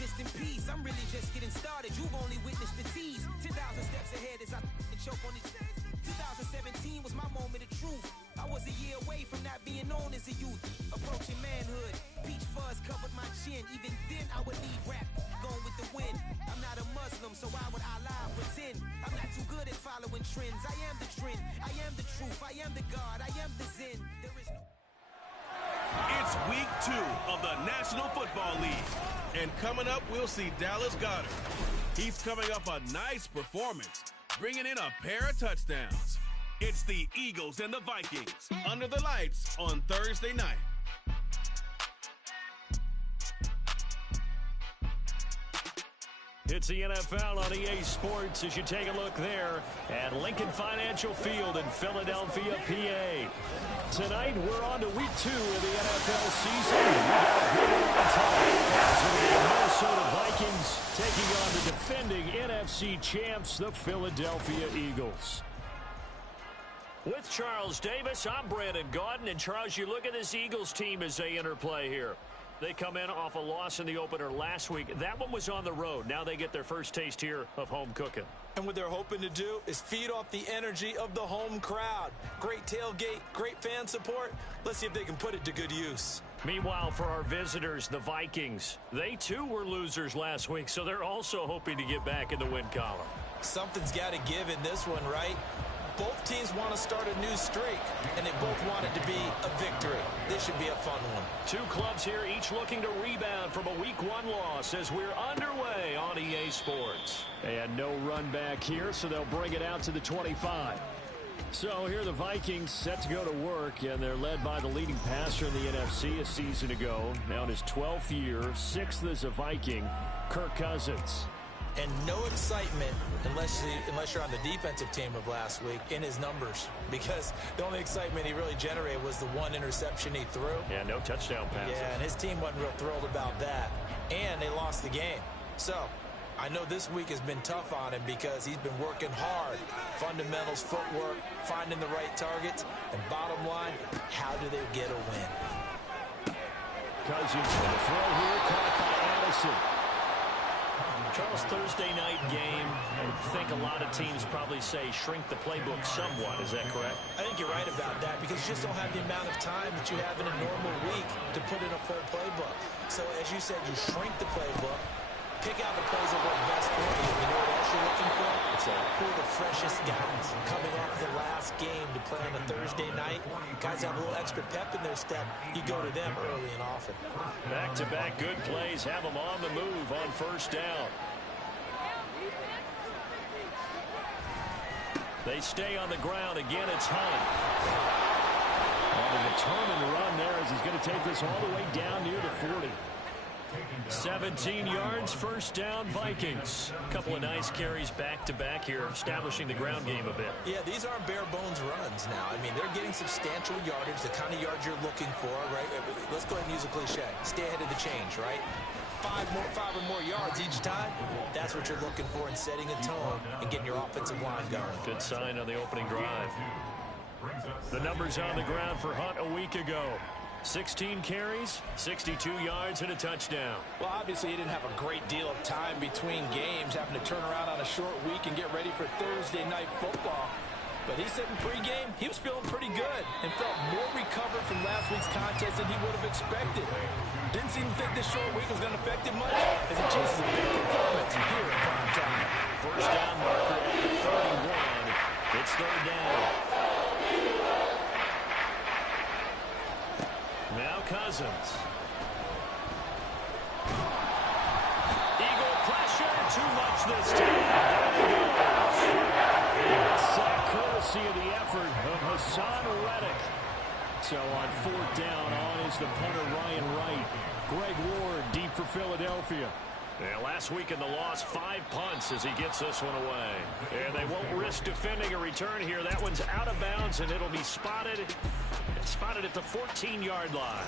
exist in peace. I'm really just getting started. You've only witnessed the tease. 10,000 steps ahead as I choke on these. 2017 was my moment of truth. I was a year away from not being known as a youth. Approaching manhood, peach fuzz covered my chin. Even then I would leave rap going with the wind. I'm not a Muslim, so why would Allah pretend? I'm not too good at following trends. I am the trend, I am the truth, I am the God, I am the Zen. There is no... It's week 2 of the National Football League. And coming up, we'll see Dallas Goedert. He's coming off a nice performance, bringing in a pair of touchdowns. It's the Eagles and the Vikings under the lights on Thursday night. It's the NFL on EA Sports as you take a look there at Lincoln Financial Field in Philadelphia, PA. Tonight, we're on to week 2 of the NFL season. The Minnesota Vikings taking on the defending NFC champs, the Philadelphia Eagles. With Charles Davis, I'm Brandon Gaudin. And Charles, you look at this Eagles team as they interplay here. They come in off a loss in the opener last week. That one was on the road. Now they get their first taste here of home cooking. And what they're hoping to do is feed off the energy of the home crowd. Great tailgate, great fan support. Let's see if they can put it to good use. Meanwhile, for our visitors, the Vikings, they too were losers last week, so they're also hoping to get back in the win column. Something's got to give in this one, right? Both teams want to start a new streak, and they both want it to be a victory. This should be a fun one. Two clubs here, each looking to rebound from a Week 1 loss as we're underway on EA Sports. And no run back here, so they'll bring it out to the 25. So here are the Vikings set to go to work, and they're led by the leading passer in the NFC a season ago. Now in his 12th year, 6th as a Viking, Kirk Cousins. And no excitement unless you're on the defensive team of last week in his numbers, because the only excitement he really generated was the one interception he threw. Yeah, no touchdown passes. Yeah, and his team wasn't real thrilled about that. And they lost the game. So I know this week has been tough on him because he's been working hard. Fundamentals, footwork, finding the right targets. And bottom line, how do they get a win? Cousins with a throw here, caught by Addison. Charles, Thursday night game, I think a lot of teams probably say shrink the playbook somewhat. Is that correct? I think you're right about that because you just don't have the amount of time that you have in a normal week to put in a full playbook. So as you said, you shrink the playbook, pick out the plays that work best for you. You know what else you're looking for? Who are the freshest guys coming off the last game to play on a Thursday night? Guys have a little extra pep in their step. You go to them early and often. Back-to-back good plays have them on the move on first down. They stay on the ground. Again, it's Hunt. On a determined run there as he's going to take this all the way down near the 40. 17 yards, first down, Vikings. A couple of nice carries back-to-back here, establishing the ground game a bit. Yeah, these aren't bare-bones runs now. I mean, they're getting substantial yardage, the kind of yards you're looking for, right? Let's go ahead and use a cliche. Stay ahead of the change, right? Five or more yards each time. That's what you're looking for in setting a tone and getting your offensive line going. Good sign on the opening drive. The numbers on the ground for Hunt a week ago. 16 carries, 62 yards, and a touchdown. Well, obviously, he didn't have a great deal of time between games, having to turn around on a short week and get ready for Thursday night football. But he said in pregame, he was feeling pretty good and felt more recovered from last week's contest than he would have expected. Didn't seem to think this short week was going to affect him much as he chases a big performance here at prime time. First down marker at the 31. It's third down. Now Cousins. Eagle pressure, too much this time. Sack courtesy of the effort of Hassan Reddick. So on fourth down, on is the punter Ryan Wright. Greg Ward deep for Philadelphia. Yeah, last week in the loss, 5 punts as he gets this one away. And they won't risk defending a return here. That one's out of bounds, and it'll be spotted at the 14-yard line.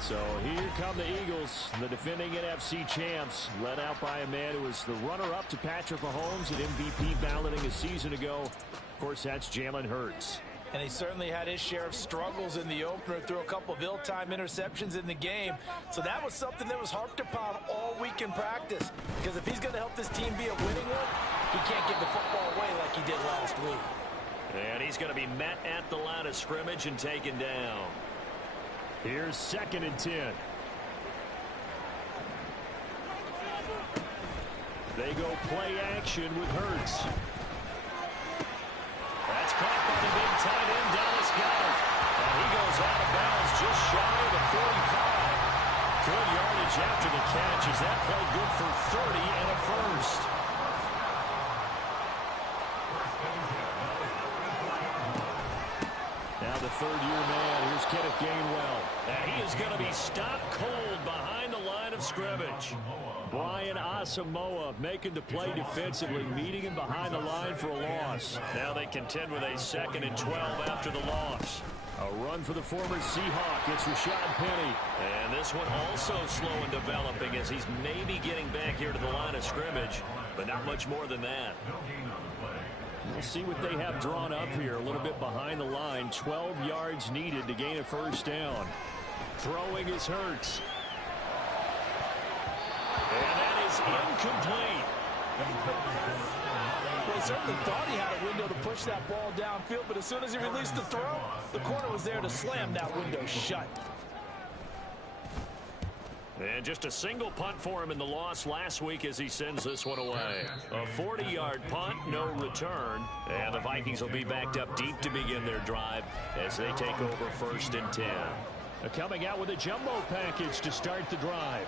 So here come the Eagles, the defending NFC champs, led out by a man who was the runner-up to Patrick Mahomes at MVP balloting a season ago. Of course, that's Jalen Hurts. And he certainly had his share of struggles in the opener, threw a couple of ill-timed interceptions in the game. So that was something that was harped upon all week in practice. Because if he's going to help this team be a winning one, he can't give the football away like he did last week. And he's going to be met at the line of scrimmage and taken down. Here's 2nd and 10. They go play action with Hurts. That's caught by the big tight end, Dallas Goedert. And he goes out of bounds just shy of the 45. Good yardage after the catch. Is that play good for 30 and a first? Now the third-year man. Here's Kenneth Gainwell. And he is going to be stopped cold behind the line of scrimmage. Brian Asamoah making the play defensively, meeting him behind the line for a loss. Now they contend with a 2nd and 12 after the loss. A run for the former Seahawk. It's Rashad Penny. And this one also slow in developing as he's maybe getting back here to the line of scrimmage, but not much more than that. We'll see what they have drawn up here. A little bit behind the line. 12 yards needed to gain a first down. Throwing is Hurts. And that is incomplete. Well, he certainly thought he had a window to push that ball downfield, but as soon as he released the throw, the corner was there to slam that window shut. And just a single punt for him in the loss last week as he sends this one away. A 40-yard punt, no return. And the Vikings will be backed up deep to begin their drive as they take over 1st and 10. Coming out with a jumbo package to start the drive.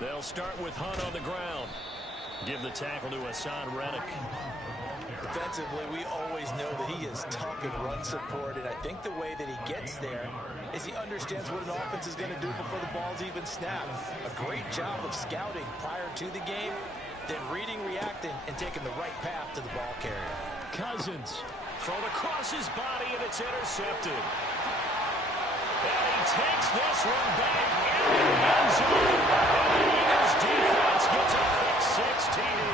They'll start with Hunt on the ground. Give the tackle to Haason Reddick. Defensively, we always know that he is tough in run support, and I think the way that he gets there is he understands what an offense is going to do before the ball's even snapped. A great job of scouting prior to the game, then reading, reacting, and taking the right path to the ball carrier. Cousins thrown across his body, and it's intercepted. And he takes this one back into the end zone. And the Eagles defense gets a pick 6 TD.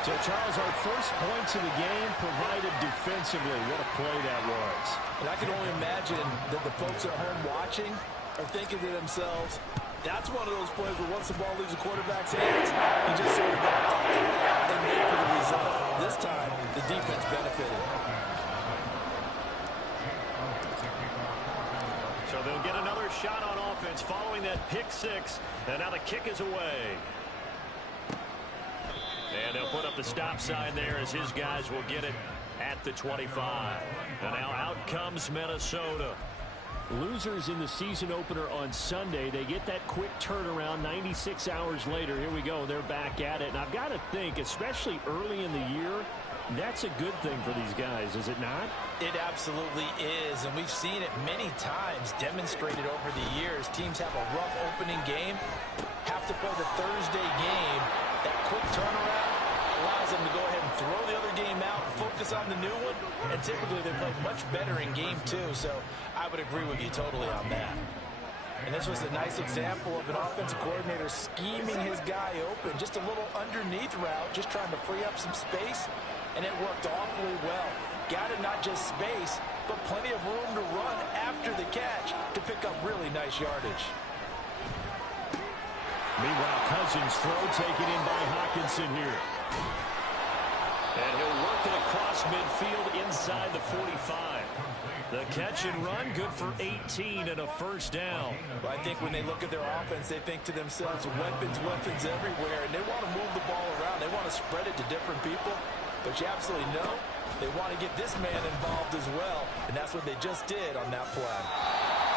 So, Charles, our first points of the game provided defensively. What a play that was. And I can only imagine that the folks at home watching are thinking to themselves, that's one of those plays where once the ball leaves the quarterback's hands, he just sort of got up and made for the result. This time, the defense benefited. So they'll get another shot on offense following that pick 6. And now the kick is away. And they'll put up the stop sign there as his guys will get it at the 25. And now out comes Minnesota. Losers in the season opener on Sunday. They get that quick turnaround 96 hours later. Here we go. They're back at it. And I've got to think, especially early in the year, that's a good thing for these guys, is it not? It absolutely is, and we've seen it many times demonstrated over the years. Teams have a rough opening game, have to play the Thursday game. That quick turnaround allows them to go ahead and throw the other game out, focus on the new one, and typically they play much better in game 2, so I would agree with you totally on that. And this was a nice example of an offensive coordinator scheming his guy open, just a little underneath route, just trying to free up some space, and it worked awfully well. Got it not just space, but plenty of room to run after the catch to pick up really nice yardage. Meanwhile, Cousins throw taken in by Hockenson here. And he'll work it across midfield inside the 45. The catch and run, good for 18 and a first down. Well, I think when they look at their offense, they think to themselves, weapons everywhere, and they want to move the ball around. They want to spread it to different people, but you absolutely know they want to get this man involved as well, and that's what they just did on that play.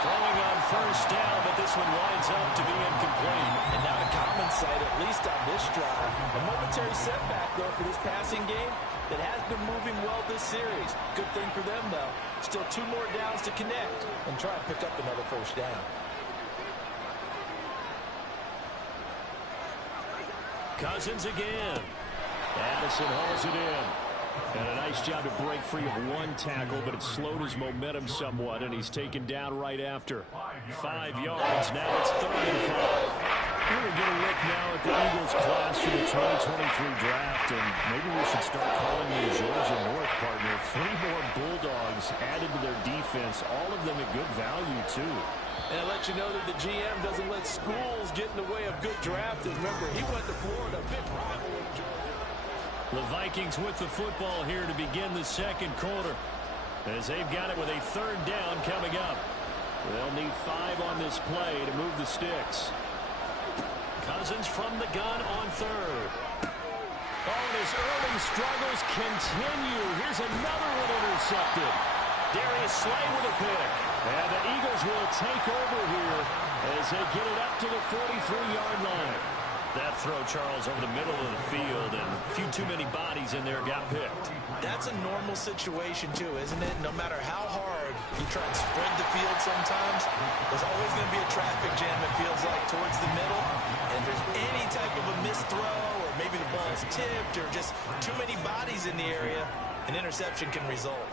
Throwing on first down, but this one winds up to be incomplete. And now the common sight, at least on this drive. A momentary setback, though, for this passing game that has been moving well this series. Good thing for them, though. Still 2 more downs to connect and try and pick up another first down. Cousins again. Addison hauls it in. And a nice job to break free of one tackle, but it slowed his momentum somewhat, and he's taken down right after. 5 yards. Now it's 3rd and 5. We're going to get a look now at the Eagles class for the 2023 draft, and maybe we should start calling them Georgia North, partner. 3 more Bulldogs added to their defense, all of them at good value, too. And I'll let you know that the GM doesn't let schools get in the way of good drafting. Remember, he went to Florida, big rival of Georgia. The Vikings with the football here to begin the second quarter, as they've got it with a 3rd down coming up. They'll need 5 on this play to move the sticks. Cousins from the gun on 3rd. Oh, and his early struggles continue. Here's another one intercepted. Darius Slay with a pick. And the Eagles will take over here as they get it up to the 43-yard line. That throw, Charles, over the middle of the field, and a few too many bodies in there got picked. That's a normal situation, too, isn't it? No matter how hard you try and spread the field sometimes, there's always going to be a traffic jam, it feels like, towards the middle. And if there's any type of a missed throw, or maybe the ball's tipped, or just too many bodies in the area, an interception can result.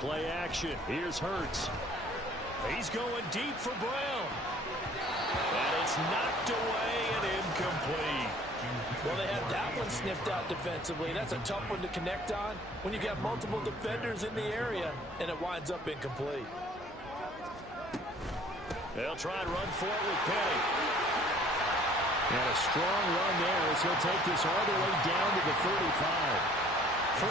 Play action. Here's Hurts. He's going deep for Brown. And it's knocked away and incomplete. Well, they had that one sniffed out defensively. That's a tough one to connect on when you got multiple defenders in the area, and it winds up incomplete. They'll try and run for it with Penny. And a strong run there as he'll take this all the way down to the 35. 14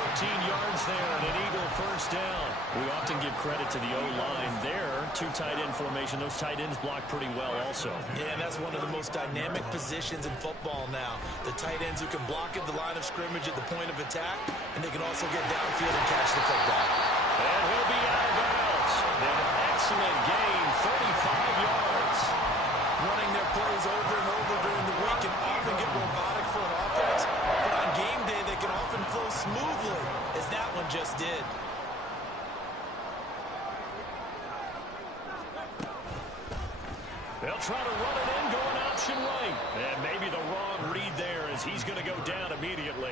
yards there and an Eagle 1st down. We often give credit to the O-line there. 2 tight end formation. Those tight ends block pretty well also. Yeah, and that's one of the most dynamic positions in football now. The tight ends who can block at the line of scrimmage at the point of attack, and they can also get downfield and catch the football. And he'll be out of bounds. An excellent gain, 35 yards. Running their plays over and over during the week can often get robotic for an offense, but on game day they can often flow smoothly, as that one just did. They'll try to run it in, going option right. And maybe the wrong read there as he's going to go down immediately.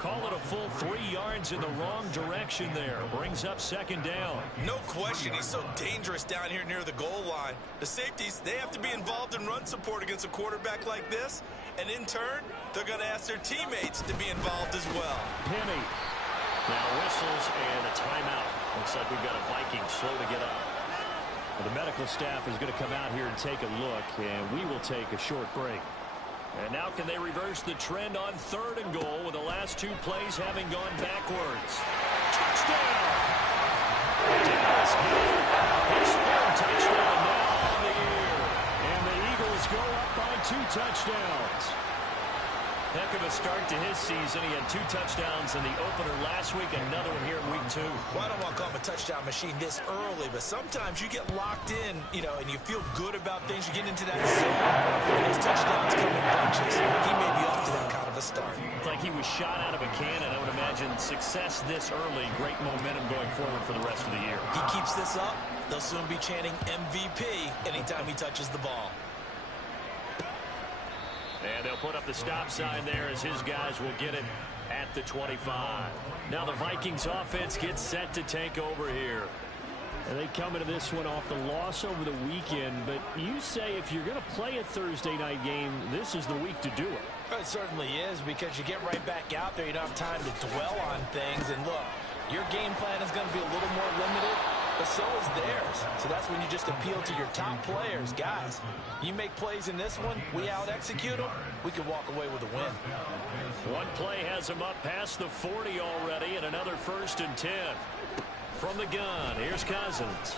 Call it a full 3 yards in the wrong direction there. Brings up 2nd down. No question, he's so dangerous down here near the goal line. The safeties, they have to be involved in run support against a quarterback like this. And in turn, they're going to ask their teammates to be involved as well. Penny. Now whistles and a timeout. Looks like we've got a Viking slow to get up. Well, the medical staff is going to come out here and take a look, and we will take a short break. And now can they reverse the trend on 3rd and goal with the last 2 plays having gone backwards? Touchdown! Dallas Goedert, his 3rd touchdown now on the year. And the Eagles go up by 2 touchdowns. Heck of a start to his season. He had 2 touchdowns in the opener last week, another one here in week 2. Well, I don't want to call him a touchdown machine this early, but sometimes you get locked in, and you feel good about things. You get into that zone, and those touchdowns come in bunches. He may be off to that kind of a start. It's like he was shot out of a cannon. I would imagine success this early, great momentum going forward for the rest of the year. He keeps this up, they'll soon be chanting MVP anytime he touches the ball. And they'll put up the stop sign there as his guys will get it at the 25. Now the Vikings offense gets set to take over here. And they come into this one off the loss over the weekend, but you say if you're going to play a Thursday night game, this is the week to do it. It certainly is, because you get right back out there. You don't have time to dwell on things. And look, your game plan is going to be a little more limited, but so is theirs. So that's when you just appeal to your top players. Guys, you make plays in this one, we out-execute them, we can walk away with a win. One play has him up past the 40 already, and another 1st and 10. From the gun, here's Cousins.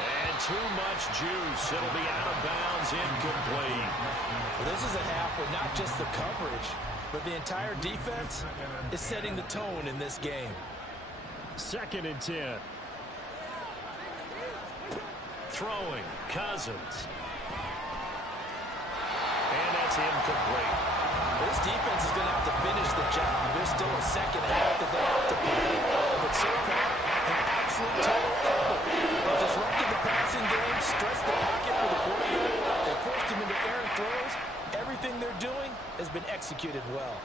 And too much juice. It'll be out of bounds, incomplete. Well, this is a half where not just the coverage, but the entire defense is setting the tone in this game. 2nd and 10. Throwing, Cousins. And that's incomplete. This defense is going to have to finish the job. There's still a second half that they have to play. But so far, an absolute total effort. They disrupted the passing game, stressed the pocket for the quarterback. They forced him into errant throws. Everything they're doing has been executed well.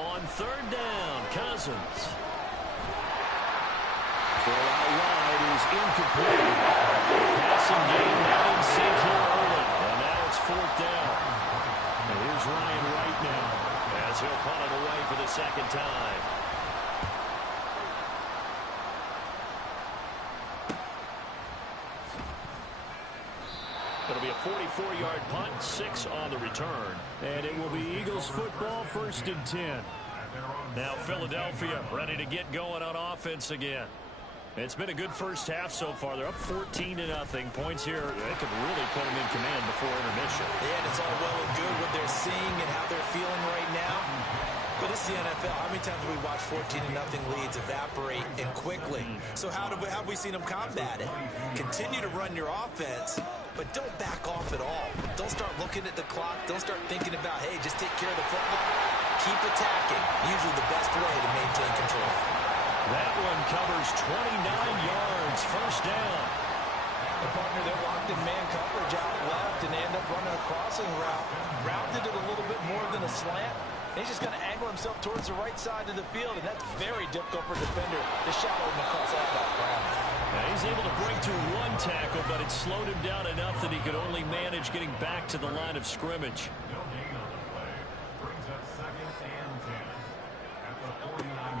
On 3rd down, Cousins. Throw out wide is incomplete. Pass passing game not in sync here early. And now it's fourth down. And here's Ryan Wright now as he'll punt it away for the second time. It'll be a 44-yard punt, 6 on the return. And it will be Eagles football, 1st and 10. Now Philadelphia ready to get going on offense again. It's been a good first half so far. They're up 14-0. Points here, they could really put them in command before intermission. Yeah, and it's all well and good what they're seeing and how they're feeling right now. But it's the NFL. How many times have we watched 14-0 leads evaporate and quickly? So how have we seen them combat it? Continue to run your offense, but don't back off at all. Don't start looking at the clock. Don't start thinking about, hey, just take care of the football. Keep attacking. Usually the best way to maintain control. That one covers 29 yards, 1st down. The partner, they're locked in man coverage out left, and they end up running a crossing route. Routed it a little bit more than a slant. He's just going to angle himself towards the right side of the field, and that's very difficult for a defender to shadow him across all that ground. Now he's able to break to 1 tackle, but it slowed him down enough that he could only manage getting back to the line of scrimmage.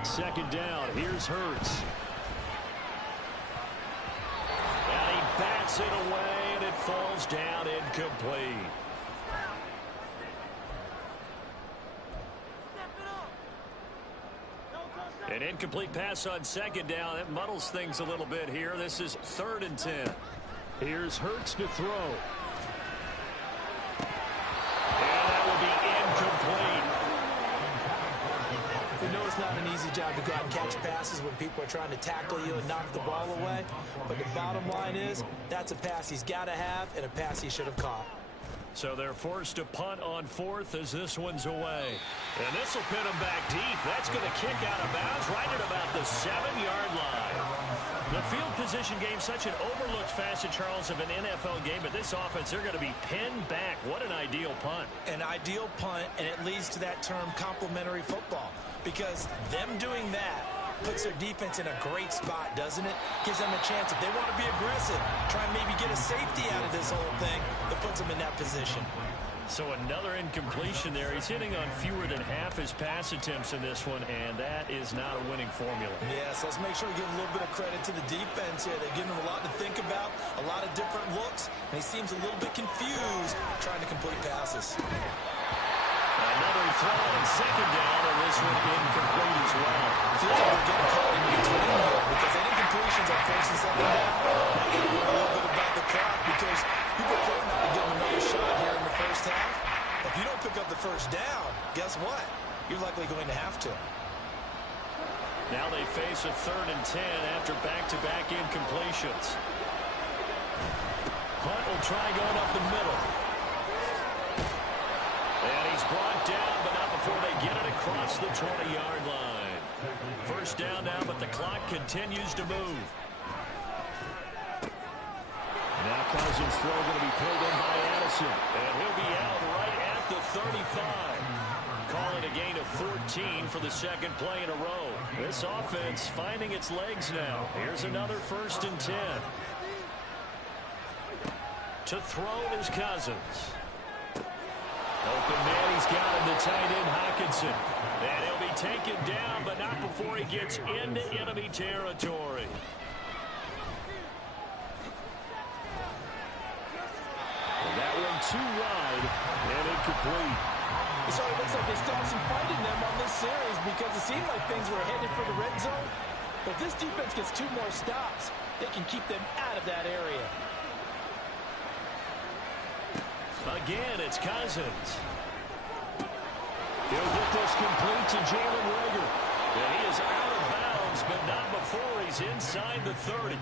Second down, here's Hurts. And he bats it away, and it falls down incomplete. An incomplete pass on second down. That muddles things a little bit here. This is 3rd and 10. Here's Hurts to throw. And that will be incomplete. We know it's not an easy job to go out and catch passes when people are trying to tackle you and knock the ball away. But the bottom line is, that's a pass he's got to have and a pass he should have caught. So they're forced to punt on 4th as this one's away. And this will pin them back deep. That's going to kick out of bounds right at about the 7-yard line. The field position game, such an overlooked facet, Charles, of an NFL game. But this offense, they're going to be pinned back. What an ideal punt. An ideal punt, and it leads to that term complementary football. Because them doing that puts their defense in a great spot, doesn't it? Gives them a chance. If they want to be aggressive, try and maybe get a safety out of this whole thing, that puts them in that position. So another incompletion there. He's hitting on fewer than half his pass attempts in this one, and that is not a winning formula. Yes, let's make sure we give a little bit of credit to the defense here. They're giving him a lot to think about, a lot of different looks, and he seems a little bit confused trying to complete passes. Another throw on second down, and this one incomplete as well. Feels like we're getting caught in between here because any completions on 1st and 2nd down, now you got to worry a little bit about the clock because you prefer not to give them another shot here in the first half. If you don't pick up the 1st down, guess what? You're likely going to have to. Now they face a 3rd and 10 after back-to-back incompletions. Hunt will try going up the middle. And he's brought down, but not before they get it across the 20-yard line. 1st down now, but the clock continues to move. Now Cousins' throw going to be pulled in by Addison. And he'll be out right at the 35. Calling a gain of 14 for the 2nd play in a row. This offense finding its legs now. Here's another 1st and 10. To throw is Cousins. Open man, he's got him, the tight end Hockenson. And he'll be taken down, but not before he gets into enemy territory. And that one too wide and incomplete. So it looks like they still have some fight in them on this series because it seemed like things were headed for the red zone. But this defense gets 2 more stops. They can keep them out of that area. Again, it's Cousins. He'll get this complete to Jalen Reagor. And he is out of bounds, but not before he's inside the 30.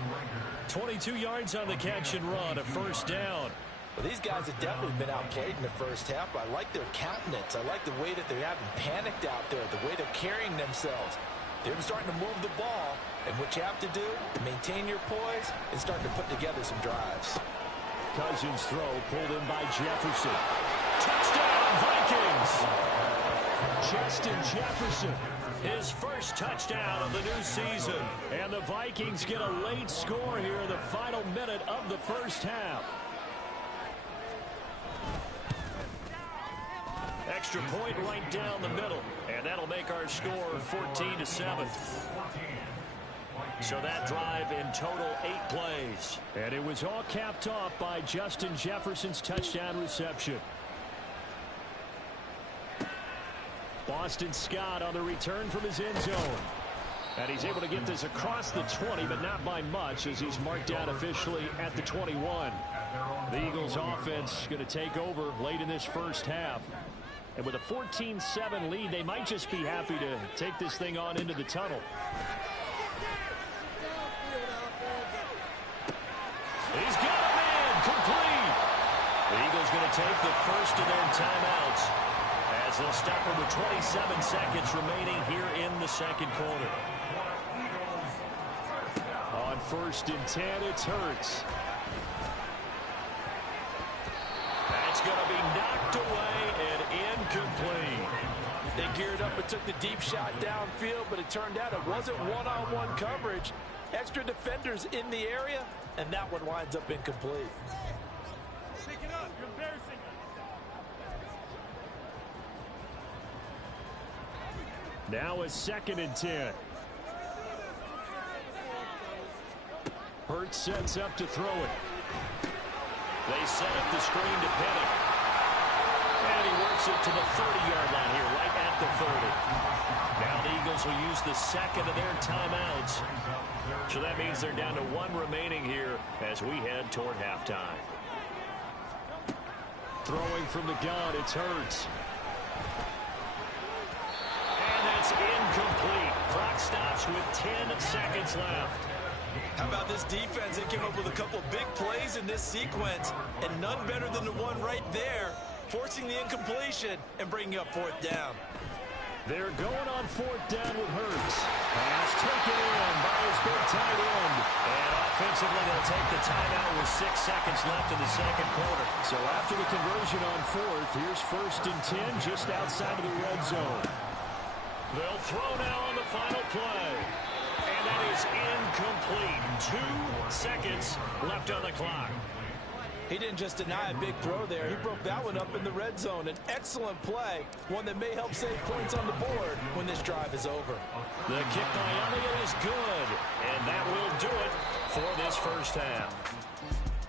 22 yards on the catch and run, a 1st down. Well, these guys have definitely been outplayed in the first half. I like their countenance. I like the way that they haven't panicked out there, the way they're carrying themselves. They're starting to move the ball, and what you have to do to maintain your poise is start to put together some drives. Cousins' throw pulled in by Jefferson. Touchdown, Vikings! Justin Jefferson, his first touchdown of the new season. And the Vikings get a late score here in the final minute of the first half. Extra point right down the middle. And that'll make our score 14-7. So that drive in total 8 plays. And it was all capped off by Justin Jefferson's touchdown reception. Boston Scott on the return from his end zone. And he's able to get this across the 20, but not by much, as he's marked out officially at the 21. The Eagles offense going to take over late in this first half. And with a 14-7 lead, they might just be happy to take this thing on into the tunnel. He's got a man complete. The Eagles going to take the first of their timeouts as they'll stop him with 27 seconds remaining here in the second quarter. On 1st and 10, it's Hurts. That's going to be knocked away and incomplete. They geared up and took the deep shot downfield, but it turned out it wasn't one-on-one coverage. Extra defenders in the area, and that one winds up incomplete. Pick it up. You're embarrassing us. Now a 2nd and 10. Hurts sets up to throw it. They set up the screen to Penning. And he works it to the 30-yard line here, right at the 30. Now the Eagles will use the second of their timeouts. So that means they're down to 1 remaining here as we head toward halftime. Throwing from the gun, it's Hurts. And that's incomplete. Clock stops with 10 seconds left. How about this defense? They came up with a couple big plays in this sequence, and none better than the one right there, forcing the incompletion and bringing up 4th down. They're going on 4th down with Hurts. Pass taken in by his big tight end. And offensively, they'll take the timeout with 6 seconds left in the second quarter. So after the conversion on 4th, here's 1st and 10 just outside of the red zone. They'll throw now on the final play. And that is incomplete. 2 seconds left on the clock. He didn't just deny a big throw there. He broke that one up in the red zone. An excellent play, one that may help save points on the board when this drive is over. The kick by Elliott is good, and that will do it for this first half.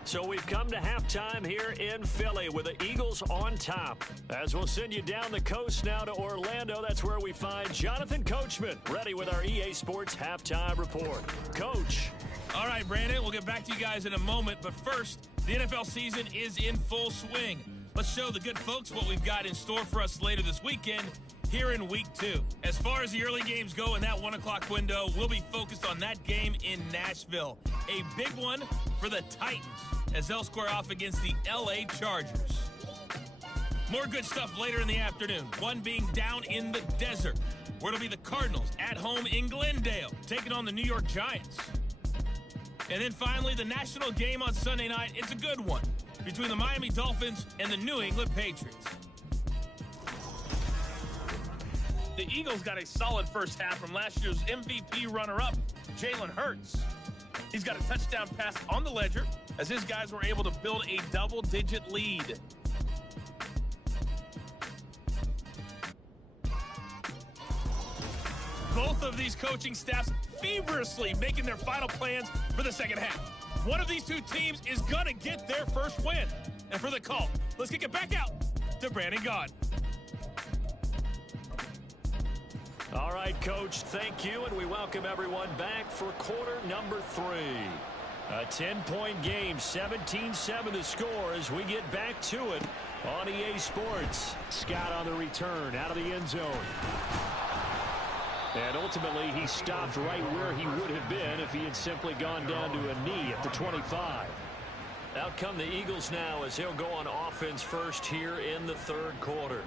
So we've come to halftime here in Philly with the Eagles on top. As we'll send you down the coast now to Orlando, that's where we find Jonathan Coachman ready with our EA Sports Halftime Report. Coach. All right, Brandon, we'll get back to you guys in a moment, but first, the NFL season is in full swing. Let's show the good folks what we've got in store for us later this weekend here in Week 2. As far as the early games go in that 1 o'clock window, we'll be focused on that game in Nashville. A big one for the Titans as they'll square off against the LA Chargers. More good stuff later in the afternoon, one being down in the desert, where it'll be the Cardinals at home in Glendale, taking on the New York Giants. And then finally, the national game on Sunday night. It's a good one between the Miami Dolphins and the New England Patriots. The Eagles got a solid first half from last year's MVP runner-up, Jalen Hurts. He's got a touchdown pass on the ledger as his guys were able to build a double-digit lead. Both of these coaching staffs feverishly making their final plans for the second half. One of these two teams is going to get their first win. And for the call, let's kick it back out to Brandon Gaudin. All right, Coach, thank you, and we welcome everyone back for quarter number 3. A 10-point game, 17-7 the score as we get back to it on EA Sports. Scott on the return out of the end zone. And ultimately, he stopped right where he would have been if he had simply gone down to a knee at the 25. Out come the Eagles now as he'll go on offense first here in the third quarter.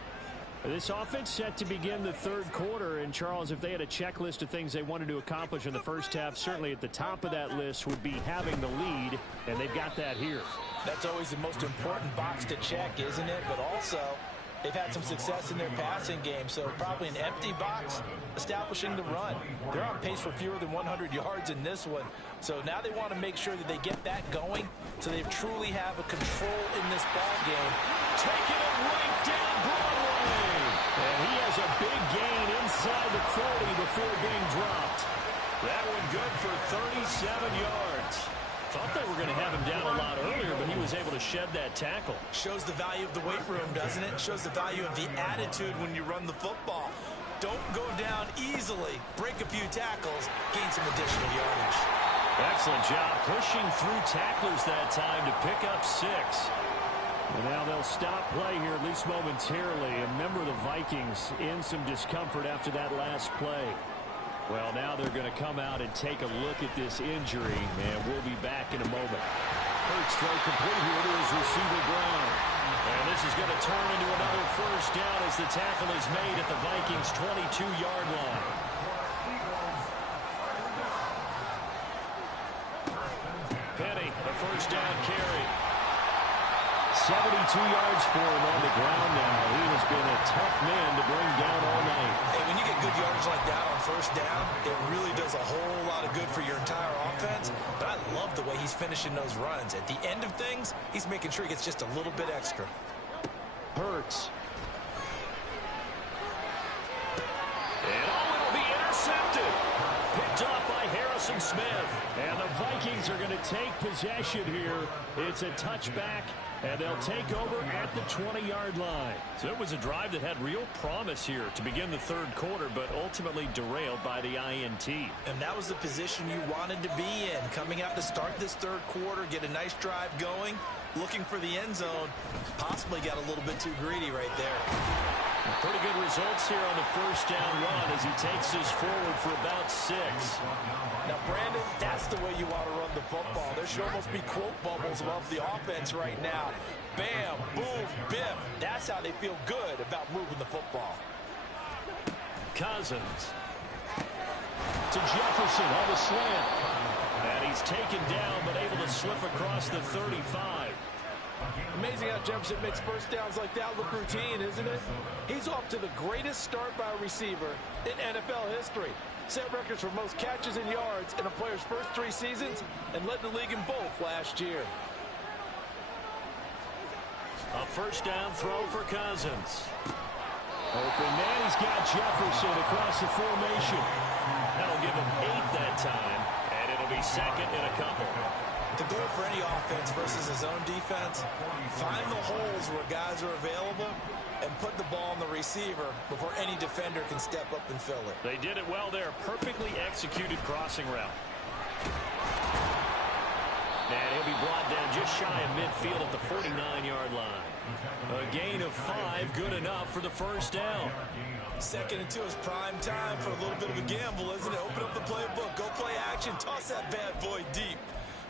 This offense set to begin the third quarter, and Charles, if they had a checklist of things they wanted to accomplish in the first half, certainly at the top of that list would be having the lead, and they've got that here. That's always the most important box to check, isn't it? But also, They've had some success in their passing game, so probably an empty box establishing the run. They're on pace for fewer than 100 yards in this one. So now they want to make sure that they get that going so they truly have a control in this ball game. Taking it right down Broadway. And he has a big gain inside the 40 before being dropped. That one good for 37 yards. Thought they were going to have him down a lot earlier, but he was able to shed that tackle. Shows the value of the weight room, doesn't it? Shows the value of the attitude when you run the football. Don't go down easily. Break a few tackles. Gain some additional yardage. Excellent job pushing through tacklers that time to pick up 6. And now they'll stop play here, at least momentarily. And remember, the Vikings in some discomfort after that last play. Well, now they're going to come out and take a look at this injury, and we'll be back in a moment. Hurts throw complete here to his receiver Brown. And this is going to turn into another first down as the tackle is made at the Vikings' 22-yard line. Penny, a first down carry. 72 yards for him on the ground now. He has been a tough man to bring down all night. Hey, when you get good yardage like that on first down, it really does a whole lot of good for your entire offense. But I love the way he's finishing those runs. At the end of things, he's making sure he gets just a little bit extra. Hurts. And it'll be intercepted. Picked off by Harrison Smith. And the Vikings are going to take possession here. It's a touchback. And they'll take over at the 20-yard line. So it was a drive that had real promise here to begin the third quarter, but ultimately derailed by the INT. And that was the position you wanted to be in. Coming out to start this third quarter, get a nice drive going, looking for the end zone. Possibly got a little bit too greedy right there. Pretty good results here on the first down run as he takes this forward for about 6. Now, Brandon, that's the way you want to run the football. There should almost be quote bubbles above the offense right now. Bam, boom, biff. That's how they feel good about moving the football. Cousins to Jefferson on the slant. And he's taken down but able to slip across the 35. Amazing how Jefferson makes first downs like that look routine, isn't it? He's off to the greatest start by a receiver in NFL history. Set records for most catches and yards in a player's first 3 seasons and led the league in both last year. A first down throw for Cousins. Open man, he's got Jefferson across the formation. That'll give him 8 that time, and it'll be second and a couple. The goal for any offense versus his own defense, find the holes where guys are available and put the ball on the receiver before any defender can step up and fill it. They did it well there. Perfectly executed crossing route. And he'll be brought down just shy of midfield at the 49-yard line. A gain of 5, good enough for the first down. Second and 2 is prime time for a little bit of a gamble, isn't it? Open up the playbook, go play action, toss that bad boy deep.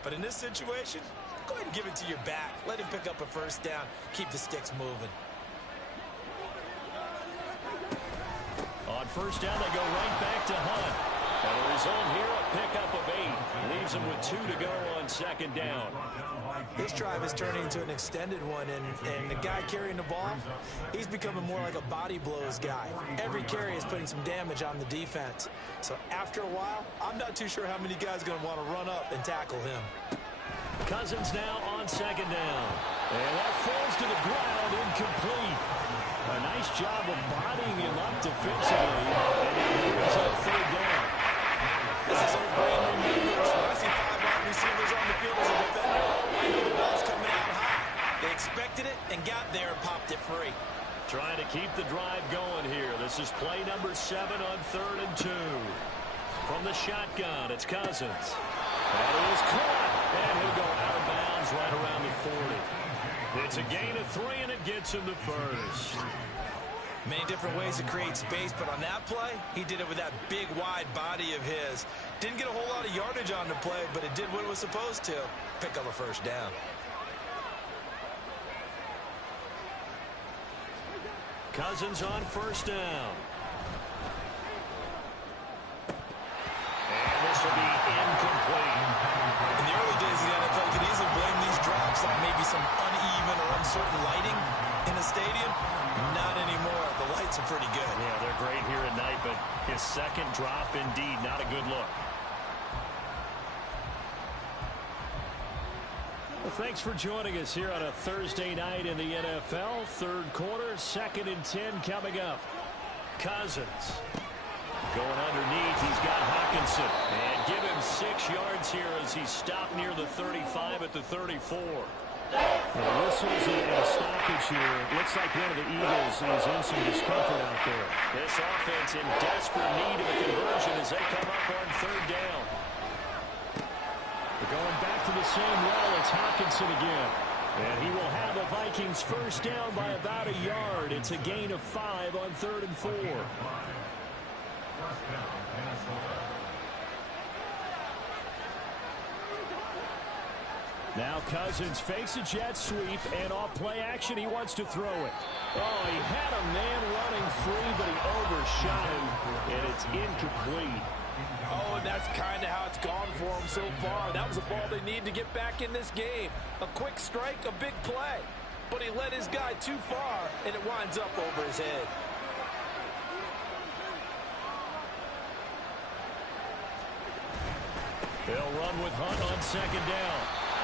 But in this situation, go ahead and give it to your back. Let him pick up a first down. Keep the sticks moving. On first down, they go right back to Hunt. And the result here, a pickup of 8. Leaves them with 2 to go on second down. This drive is turning into an extended one, and the guy carrying the ball, he's becoming more like a body blows guy. Every carry is putting some damage on the defense. So after a while, I'm not too sure how many guys are going to want to run up and tackle him. Cousins now on second down. And that falls to the ground, incomplete. A nice job of bodying him up defensively. And he brings up third down. This is old brain remembers. When I see 5 wide receivers on the field as a defender, I know the ball's coming out high. They expected it and got there and popped it free. Trying to keep the drive going here. This is play number 7 on 3rd and 2. From the shotgun, it's Cousins. And he is caught. And he'll go out of bounds right around the 40. It's a gain of 3, and it gets him the first. Many different ways to create space, but on that play, he did it with that big, wide body of his. Didn't get a whole lot of yardage on the play, but it did what it was supposed to. Pick up a first down. Cousins on first down. And this will be incomplete. In the early days of the NFL, you could easily blame these drops on maybe some uneven or uncertain lighting in a stadium. Not His second drop, indeed, not a good look. Well, thanks for joining us here on a Thursday night in the NFL. Third quarter, 2nd and 10 coming up. Cousins going underneath. He's got Hockenson. And give him 6 yards here as he stopped near the 35 at the 34. The whistles and a stoppage here. Looks like one of the Eagles is in some discomfort out there. This offense in desperate need of a conversion as they come up on 3rd down. They're going back to the same well. It's Hockenson again. And he will have the Vikings first down by about a yard. It's a gain of 5 on 3rd and 4. Now Cousins fakes a jet sweep, and off play action, he wants to throw it. Oh, he had a man running free, but he overshot him, and it's incomplete. Oh, and that's kind of how it's gone for him so far. That was a ball they need to get back in this game. A quick strike, a big play. But he led his guy too far, and it winds up over his head. They'll run with Hunt on 2nd down.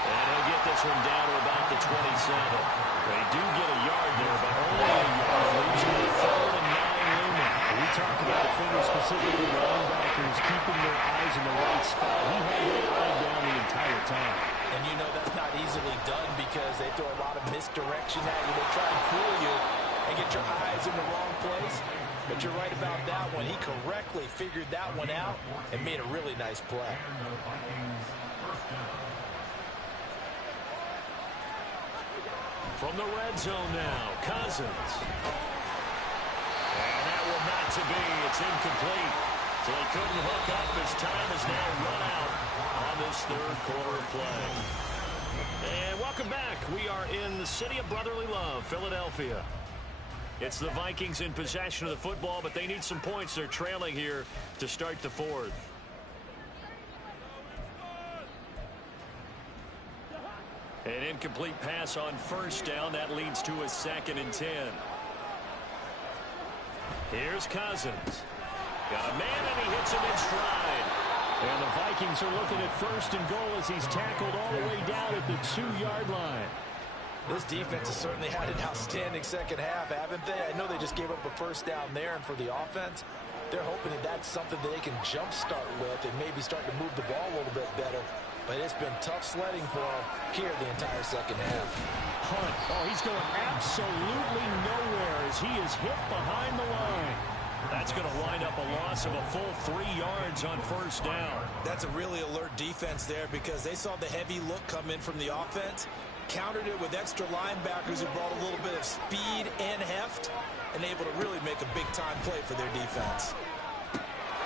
And he'll get this one down to about the 27. They do get a yard there, but only a yard. Leaves them with 3rd and 9 looming. We talked about defenders, specifically linebackers, keeping their eyes in the right spot. He had their eye down the entire time. And you know that's not easily done because they throw a lot of misdirection at you. They try and fool you and get your eyes in the wrong place. But you're right about that one. He correctly figured that one out and made a really nice play. From the red zone now, Cousins. And that will not to be. It's incomplete. So they couldn't hook up. His time is now run out on this 3rd quarter of play. And welcome back. We are in the city of brotherly love, Philadelphia. It's the Vikings in possession of the football, but they need some points. They're trailing here to start the 4th. An incomplete pass on 1st down. That leads to a 2nd and 10. Here's Cousins. Got a man, and he hits him in stride. And the Vikings are looking at 1st and goal as he's tackled all the way down at the 2-yard line. This defense has certainly had an outstanding second half, haven't they? I know they just gave up a 1st down there, and for the offense, they're hoping that that's something that they can jumpstart with and maybe start to move the ball a little bit better. But it's been tough sledding for him here the entire second half. Hunt, oh, he's going absolutely nowhere as he is hit behind the line. That's going to wind up a loss of a full 3 yards on 1st down. That's a really alert defense there because they saw the heavy look come in from the offense, countered it with extra linebackers who brought a little bit of speed and heft, and able to really make a big-time play for their defense.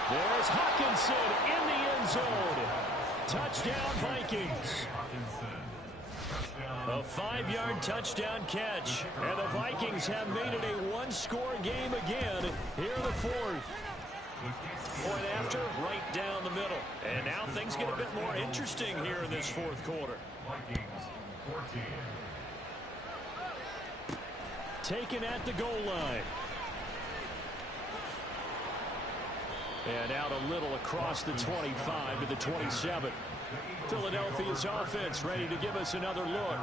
There's Hockenson in the end zone. Touchdown, Vikings. A 5-yard touchdown catch. And the Vikings have made it a 1-score game again here in the 4th. Point after, right down the middle. And now things get a bit more interesting here in this 4th quarter. Taken at the goal line. And out a little across the 25 to the 27. Philadelphia's offense ready to give us another look.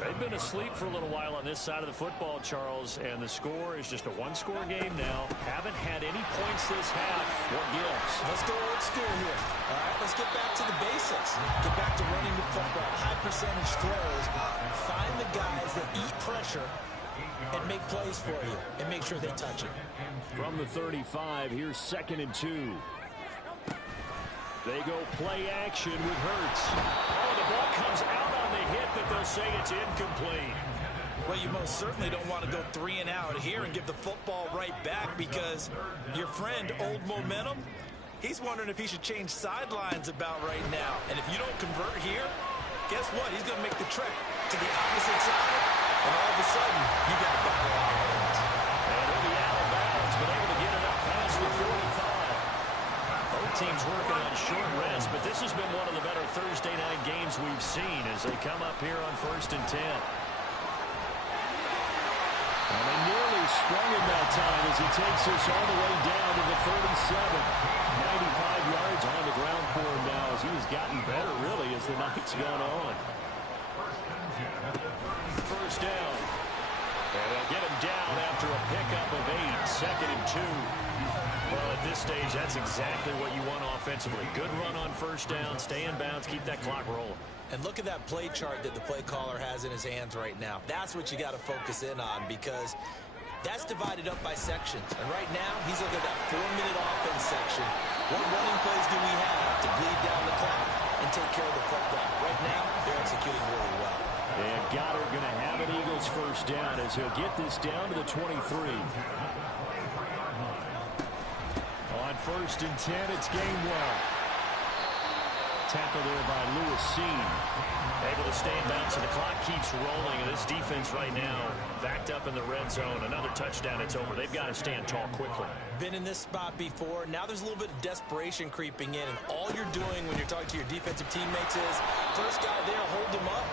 They've been asleep for a little while on this side of the football, Charles, and the score is just a 1-score game now. Haven't had any points this half. What gives? Let's go old school here. All right, let's get back to the basics. Get back to running the football, high percentage throws. Find the guys that eat pressure and make plays for you and make sure they touch it. From the 35, here's 2nd and 2. They go play action with Hurts. Oh, the ball comes out on the hit, but they'll say it's incomplete. Well, you most certainly don't want to go 3 and out here and give the football right back because your friend, Old Momentum, he's wondering if he should change sidelines about right now. And if you don't convert here, guess what? He's going to make the trek to the opposite side, and all of a sudden, you got a battle on your hands. And he'll be out of bounds, but able to get it up past the 45. Both teams working on short rest, but this has been one of the better Thursday night games we've seen as they come up here on 1st and 10. And they nearly sprung him that time as he takes us all the way down to the 37. 2. Well, at this stage, that's exactly what you want offensively. Good run on first down, stay in bounds, keep that clock rolling. And look at that play chart that the play caller has in his hands right now. That's what you got to focus in on, because that's divided up by sections. And right now, he's looking at that 4-minute offense section. What running plays do we have to bleed down the clock and take care of the football? Right now, they're executing really well. And Goddard going to have an Eagles first down as he'll get this down to the 23. On 1st and 10, it's Gainwell. Tackle there by Lewis Cine. Able to stay in bounds, and the clock keeps rolling. And this defense right now backed up in the red zone. Another touchdown, it's over. They've got to stand tall quickly. Been in this spot before. Now there's a little bit of desperation creeping in. And all you're doing when you're talking to your defensive teammates is, first guy there, hold him up.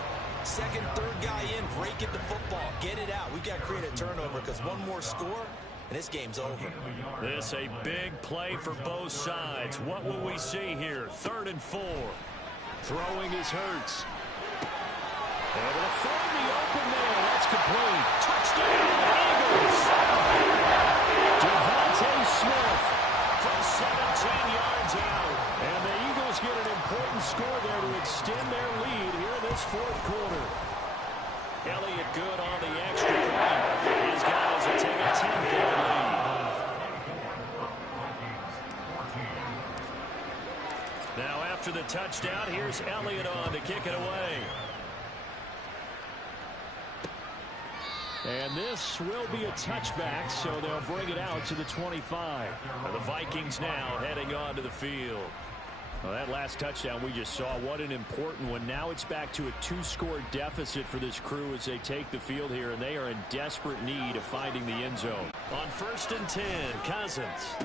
Second, third guy in, break at the football. Get it out. We've got to create a turnover, because one more score, and this game's over. This a big play for both sides. What will we see here? 3rd and 4. Throwing is Hurts. Able to find the open man. That's complete. Touchdown, Eagles. Devontae Smith from 17 yards out. And the Eagles get an important score there to extend their lead here in this 4th quarter. Elliott good on the extra point. These guys will take a 10-point lead. Now after the touchdown, here's Elliott on to kick it away. And this will be a touchback, so they'll bring it out to the 25. And the Vikings now heading onto the field. Well, that last touchdown we just saw, what an important one. Now it's back to a 2-score deficit for this crew as they take the field here, and they are in desperate need of finding the end zone. On 1st and 10, Cousins.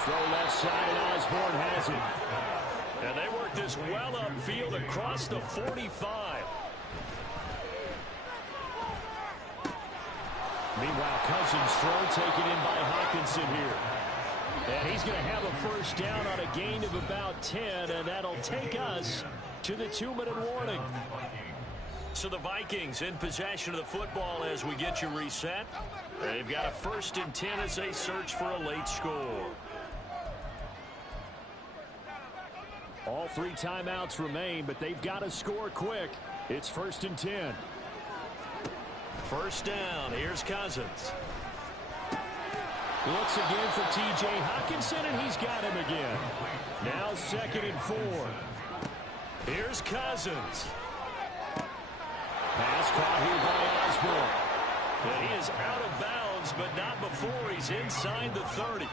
Throw left side, and Osborne has it. And they work this well upfield across the 45. Meanwhile, Cousins' throw taken in by Hockenson here. And he's going to have a first down on a gain of about 10, and that'll take us to the 2-minute warning. So the Vikings in possession of the football as we get you reset. They've got a 1st and 10 as they search for a late score. All 3 timeouts remain, but they've got to score quick. It's 1st and 10. First down. Here's Cousins. Looks again for T.J. Hockenson, and he's got him again. Now 2nd and 4. Here's Cousins. Pass caught here by Osborne. And he is out of bounds, but not before he's inside the 30.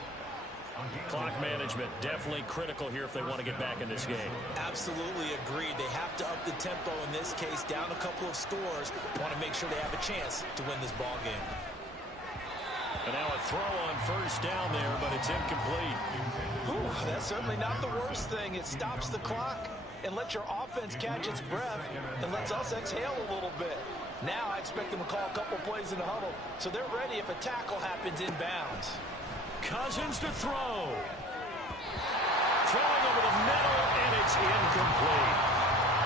Clock management definitely critical here if they want to get back in this game. Absolutely agreed. They have to up the tempo in this case, down a couple of scores. Want to make sure they have a chance to win this ball game. And now a throw on first down there, but it's incomplete. Whew, that's certainly not the worst thing. It stops the clock and lets your offense catch its breath and lets us exhale a little bit. Now I expect them to call a couple plays in the huddle, so they're ready if a tackle happens inbounds. Cousins to throw. Throwing over the middle, and it's incomplete.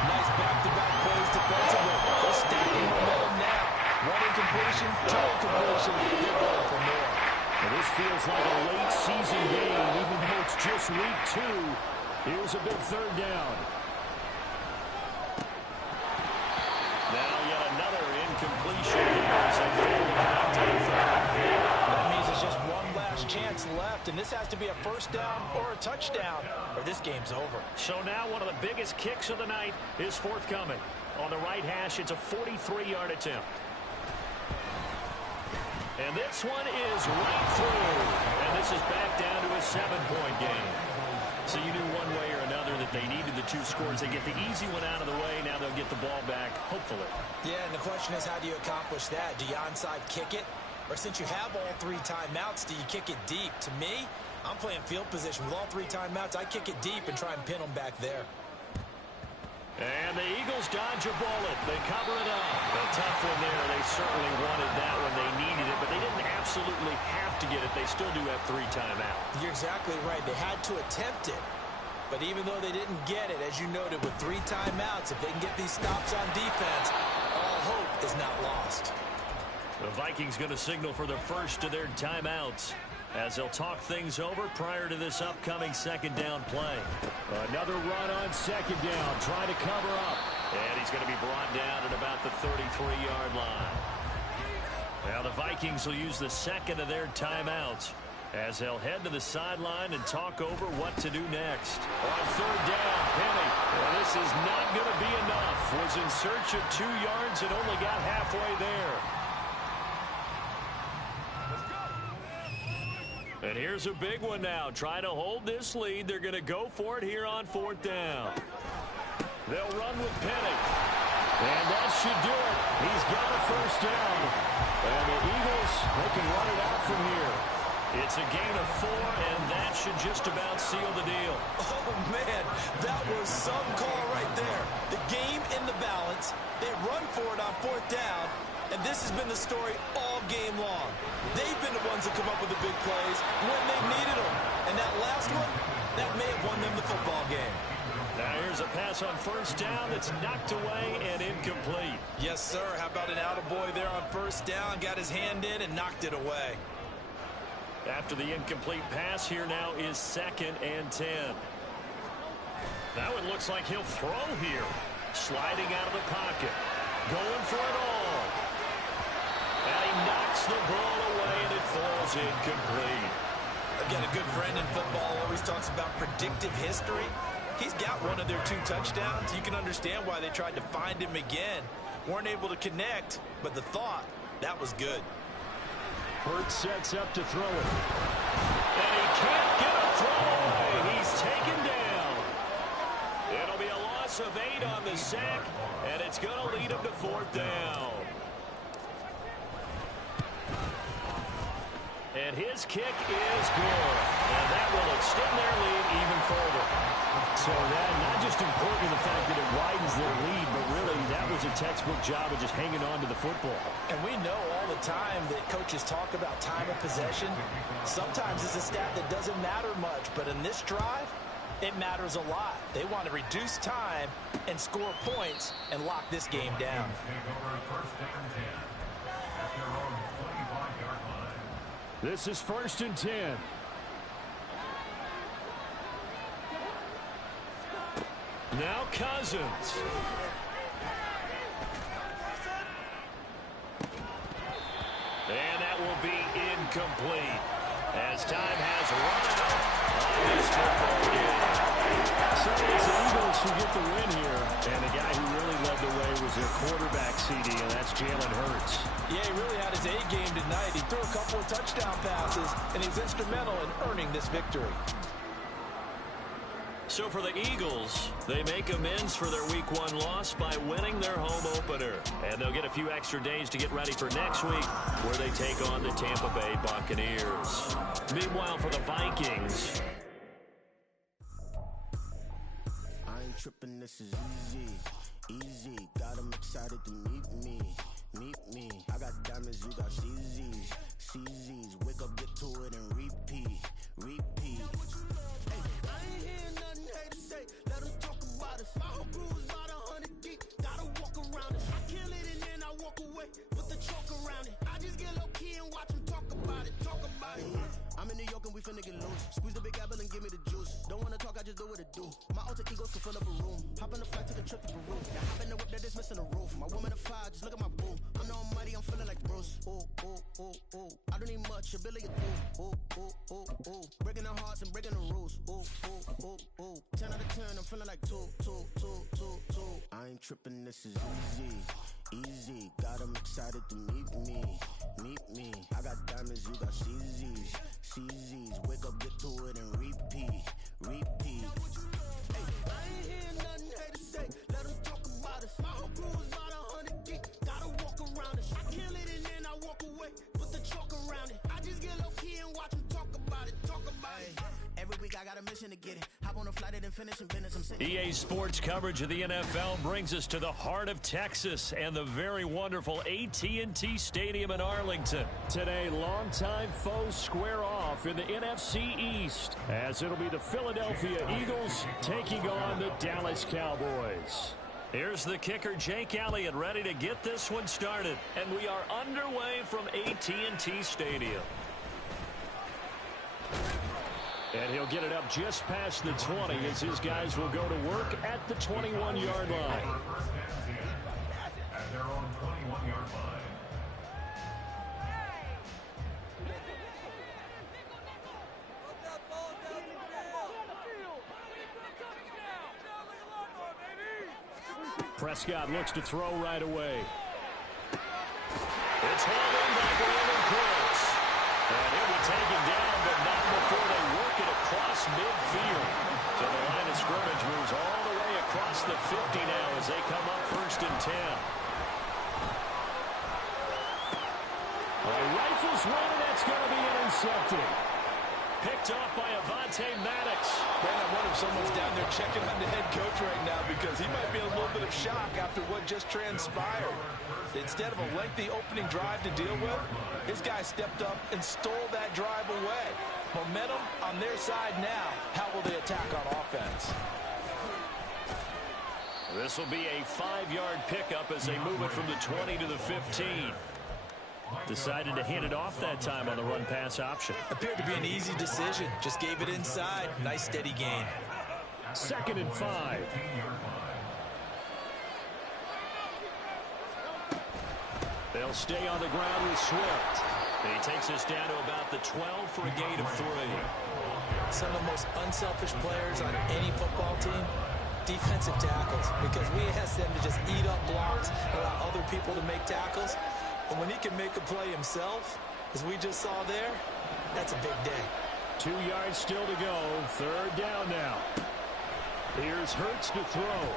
Nice back-to-back plays defensively. They're stacking momentum now. 1 incompletion, 2 incompletion. They're going for more. And this feels like a late season game, even though it's just week 2. Here's a big 3rd down. Now yet another incompletion. That means there's just one last chance left, and this has to be a first down or a touchdown, or this game's over. So now one of the biggest kicks of the night is forthcoming. On the right hash, it's a 43-yard attempt. And this one is right through. And this is back down to a 7-point game. So you knew one way or another that they needed the 2 scores. They get the easy one out of the way. Now they'll get the ball back, hopefully. Yeah, and the question is, how do you accomplish that? Do you onside kick it? Or since you have all 3 timeouts, do you kick it deep? To me, I'm playing field position. With all 3 timeouts, I kick it deep and try and pin them back there. And the Eagles dodge a bullet. They cover it up. A tough one there. They certainly wanted that when they needed it, but they didn't absolutely have to get it. They still do have 3 timeouts. You're exactly right. They had to attempt it. But even though they didn't get it, as you noted, with 3 timeouts, if they can get these stops on defense, all hope is not lost. The Vikings going to signal for the first of their timeouts as they'll talk things over prior to this upcoming second down play. Another run on second down, trying to cover up. And he's going to be brought down at about the 33-yard line. Now the Vikings will use the second of their timeouts as they'll head to the sideline and talk over what to do next. On third down, Penny. Well, this is not going to be enough. Was in search of 2 yards and only got halfway there. And here's a big one now. Trying to hold this lead. They're going to go for it here on fourth down. They'll run with Penny. And that should do it. He's got a first down. And the Eagles, they can run it out from here. It's a gain of 4, and that should just about seal the deal. Oh, man, that was some call right there. The game in the balance. They run for it on fourth down, and this has been the story all game long. They've been the ones that come up with the big plays when they needed them. And that last one, that may have won them the football game. Now here's a pass on first down that's knocked away and incomplete. Yes, sir. How about an attaboy there on first down? Got his hand in and knocked it away. After the incomplete pass, here now is 2nd and 10. Now it looks like he'll throw here. Sliding out of the pocket. Going for it all. And he knocks the ball away, and it falls incomplete. Again, a good friend in football always talks about predictive history. He's got one of their 2 touchdowns. You can understand why they tried to find him again. Weren't able to connect, but the thought, that was good. Hurts sets up to throw it. And he can't get a throw away. He's taken down. It'll be a loss of 8 on the sack, and it's going to lead him to fourth down. And his kick is good. And that will extend their lead even further. So that not just important in the fact that it widens their lead, but really that was a textbook job of just hanging on to the football. And we know all the time that coaches talk about time of possession. Sometimes it's a stat that doesn't matter much, but in this drive, it matters a lot. They want to reduce time and score points and lock this game down. This is 1st and 10. Now Cousins. And that will be incomplete as time has run out on this football game. So it's the Eagles who get the win here. And the guy who really led the way was their quarterback, CD, and that's Jalen Hurts. Yeah, he really had his A game tonight. He threw a couple of touchdown passes, and he's instrumental in earning this victory. So for the Eagles, they make amends for their Week 1 loss by winning their home opener. And they'll get a few extra days to get ready for next week, where they take on the Tampa Bay Buccaneers. Meanwhile, for the Vikings, I ain't tripping, this is easy. Got them excited to meet me. I got diamonds, you got CZs. Wake up, get to it, and repeat. Hey, I ain't hear nothing haters say. Let them talk about us. My whole crew is about 100 deep. Gotta walk around it. I kill it and then I walk away. Put the chalk around it. I just get low key and watch them talk about it. I'm in New York and we finna get loose. Squeeze the big apple and give me the juice. Don't wanna talk, I just do what it do. My alter egos can fill up a room. Hop in the flight, take a trip to Peru. Now hop in the whip that is missing the roof. My woman a fire, just look at my boo. I'm the almighty, I'm feeling like Bruce. Ooh. I don't need much, a billion ooh. Breaking the hearts and breaking the rules. Ooh. 10 out of 10, I'm feeling like 2. I ain't tripping, this is easy. Got them excited to meet me. I got diamonds, you got CZs. Wake up, get to it, and repeat. Hey, I ain't hear nothing haters say. Let them talk about us. My whole crew is about 100 deep. Gotta walk around it. I kill it and then I walk away. Put the chalk around it. I just get low key and watch them talk about it. Every week I got a mission to get it. Hop on a flight and finish in business. EA Sports coverage of the NFL brings us to the heart of Texas and the very wonderful AT&T Stadium in Arlington. Today, longtime foes square off in the NFC East, as it'll be the Philadelphia Eagles taking on the Dallas Cowboys. Here's the kicker, Jake Elliott, ready to get this one started. And we are underway from AT&T Stadium. And he'll get it up just past the 20 as his guys will go to work at the 21-yard line. At their own 21-yard line. Prescott looks to throw right away. It's hauled in by Brandon Cooks. And he'll be taken down, but not before they work it across midfield. So the line of scrimmage moves all the way across the 50 now as they come up 1st and 10. Rifles one, and that's going to be intercepted. Picked off by Avonte Maddox. Man, I wonder if someone's down there checking on the head coach right now because he might be in a little bit of shock after what just transpired. Instead of a lengthy opening drive to deal with, his guy stepped up and stole that drive away. Momentum on their side now. How will they attack on offense? This will be a 5-yard pickup as they move it from the 20 to the 15. Decided to hand it off that time on the run-pass option. Appeared to be an easy decision. Just gave it inside. Nice steady gain. 2nd and 5. They'll stay on the ground with Swift. And he takes us down to about the 12 for a gain of 3. Some of the most unselfish players on any football team, defensive tackles, because we ask them to just eat up blocks, allow other people to make tackles. And when he can make a play himself, as we just saw there, that's a big day. 2 yards still to go. 3rd down now. Here's Hurts to throw.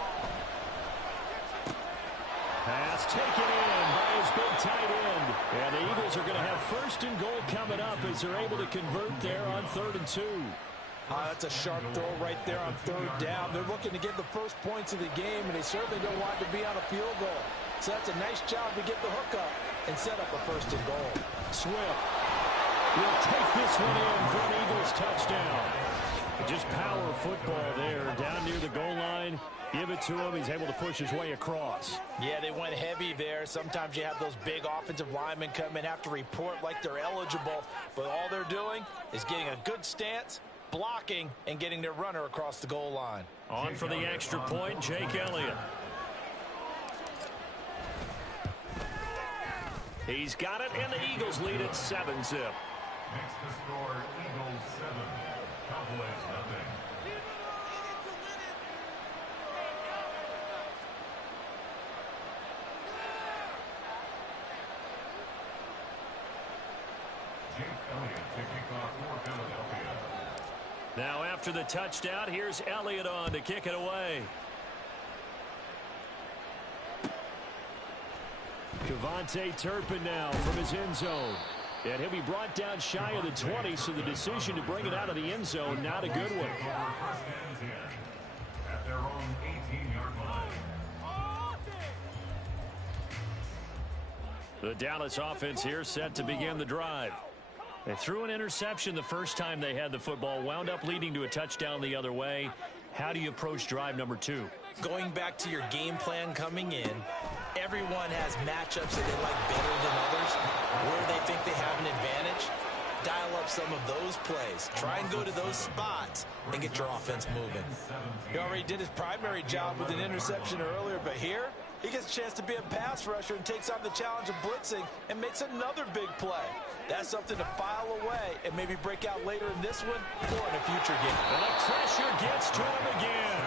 Pass taken in by his big tight end. And the Eagles are going to have 1st and goal coming up as they're able to convert there on 3rd and 2. That's a sharp throw right there on 3rd down. They're looking to get the first points of the game, and they certainly don't want to be on a field goal. So that's a nice job to get the hook up and set up a 1st and goal. Swift will take this one in for an Eagles touchdown. Just power football there down near the goal line. Give it to him. He's able to push his way across. Yeah, they went heavy there. Sometimes you have those big offensive linemen come in, have to report like they're eligible, but all they're doing is getting a good stance, blocking, and getting their runner across the goal line. On for the extra point, Jake Elliott. He's got it, and the Eagles lead at 7-zip. Next to score, Eagles 7, Cowboys nothing. Jake Elliott to kick off for Philadelphia. Now after the touchdown, here's Elliott on to kick it away. KaVontae Turpin now from his end zone. And he'll be brought down shy of the 20, so the decision to bring it out of the end zone, not a good one. At their own 18-yard line. The Dallas offense here set to begin the drive. They threw an interception the first time they had the football, wound up leading to a touchdown the other way. How do you approach drive number 2? Going back to your game plan coming in, everyone has matchups that they like better than others, where they think they have an advantage. Dial up some of those plays. Try and go to those spots and get your offense moving. He already did his primary job with an interception earlier, but here he gets a chance to be a pass rusher and takes on the challenge of blitzing and makes another big play. That's something to file away and maybe break out later in this one or in a future game. And the pressure gets to him again.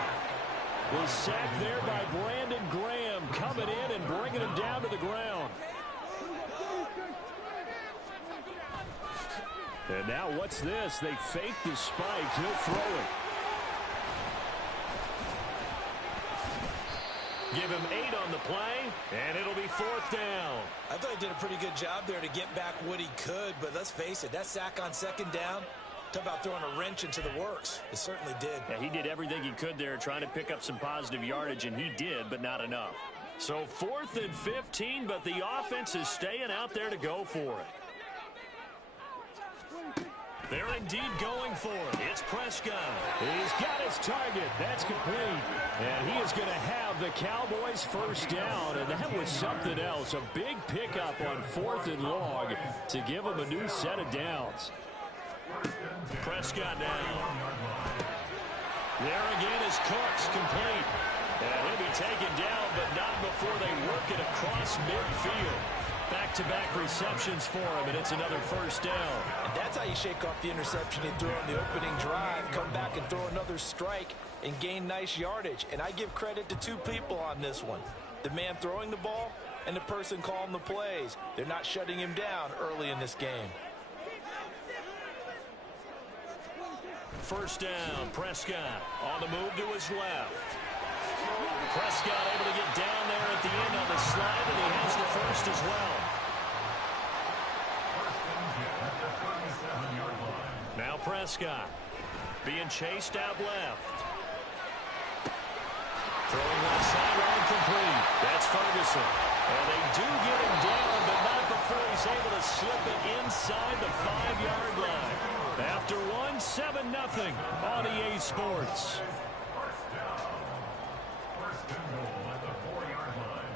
Was sacked there by Brandon Graham, coming in and bringing him down to the ground. And now what's this? They fake the spike. He'll throw it. Give him 8 on the play, and it'll be 4th down. I thought he did a pretty good job there to get back what he could, but let's face it, that sack on 2nd down, talk about throwing a wrench into the works. It certainly did. Yeah, he did everything he could there, trying to pick up some positive yardage, and he did, but not enough. So 4th and 15, but the offense is staying out there to go for it. They're indeed going for it. It's Prescott. He's got his target. That's complete. And he is going to have the Cowboys 1st down. And that was something else. A big pickup on 4th and long to give them a new set of downs. Prescott now. There again is Cooks, complete. And he'll be taken down, but not before they work it across midfield. Back-to-back receptions for him, and it's another first down. And that's how you shake off the interception he threw on the opening drive, come back and throw another strike and gain nice yardage. And I give credit to two people on this one. The man throwing the ball and the person calling the plays. They're not shutting him down early in this game. First down, Prescott on the move to his left. Prescott able to get down there at the end on the slide, and he has the first as well. Now Prescott being chased out left. Throwing left sideline complete. That's Ferguson. And they do get him down, but not before he's able to slip it inside the 5-yard line. After one, 7-0 on EA Sports. First and goal at the 4-yard line.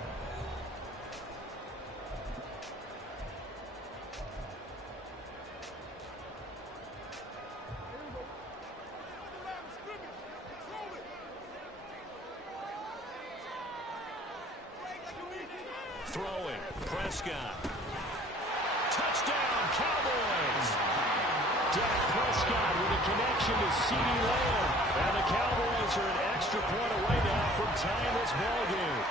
Throwing, Prescott. Touchdown, Cowboys! Dak Prescott with a connection to CeeDee Lamb. And the Cowboys are an extra point away now from tying this ballgame.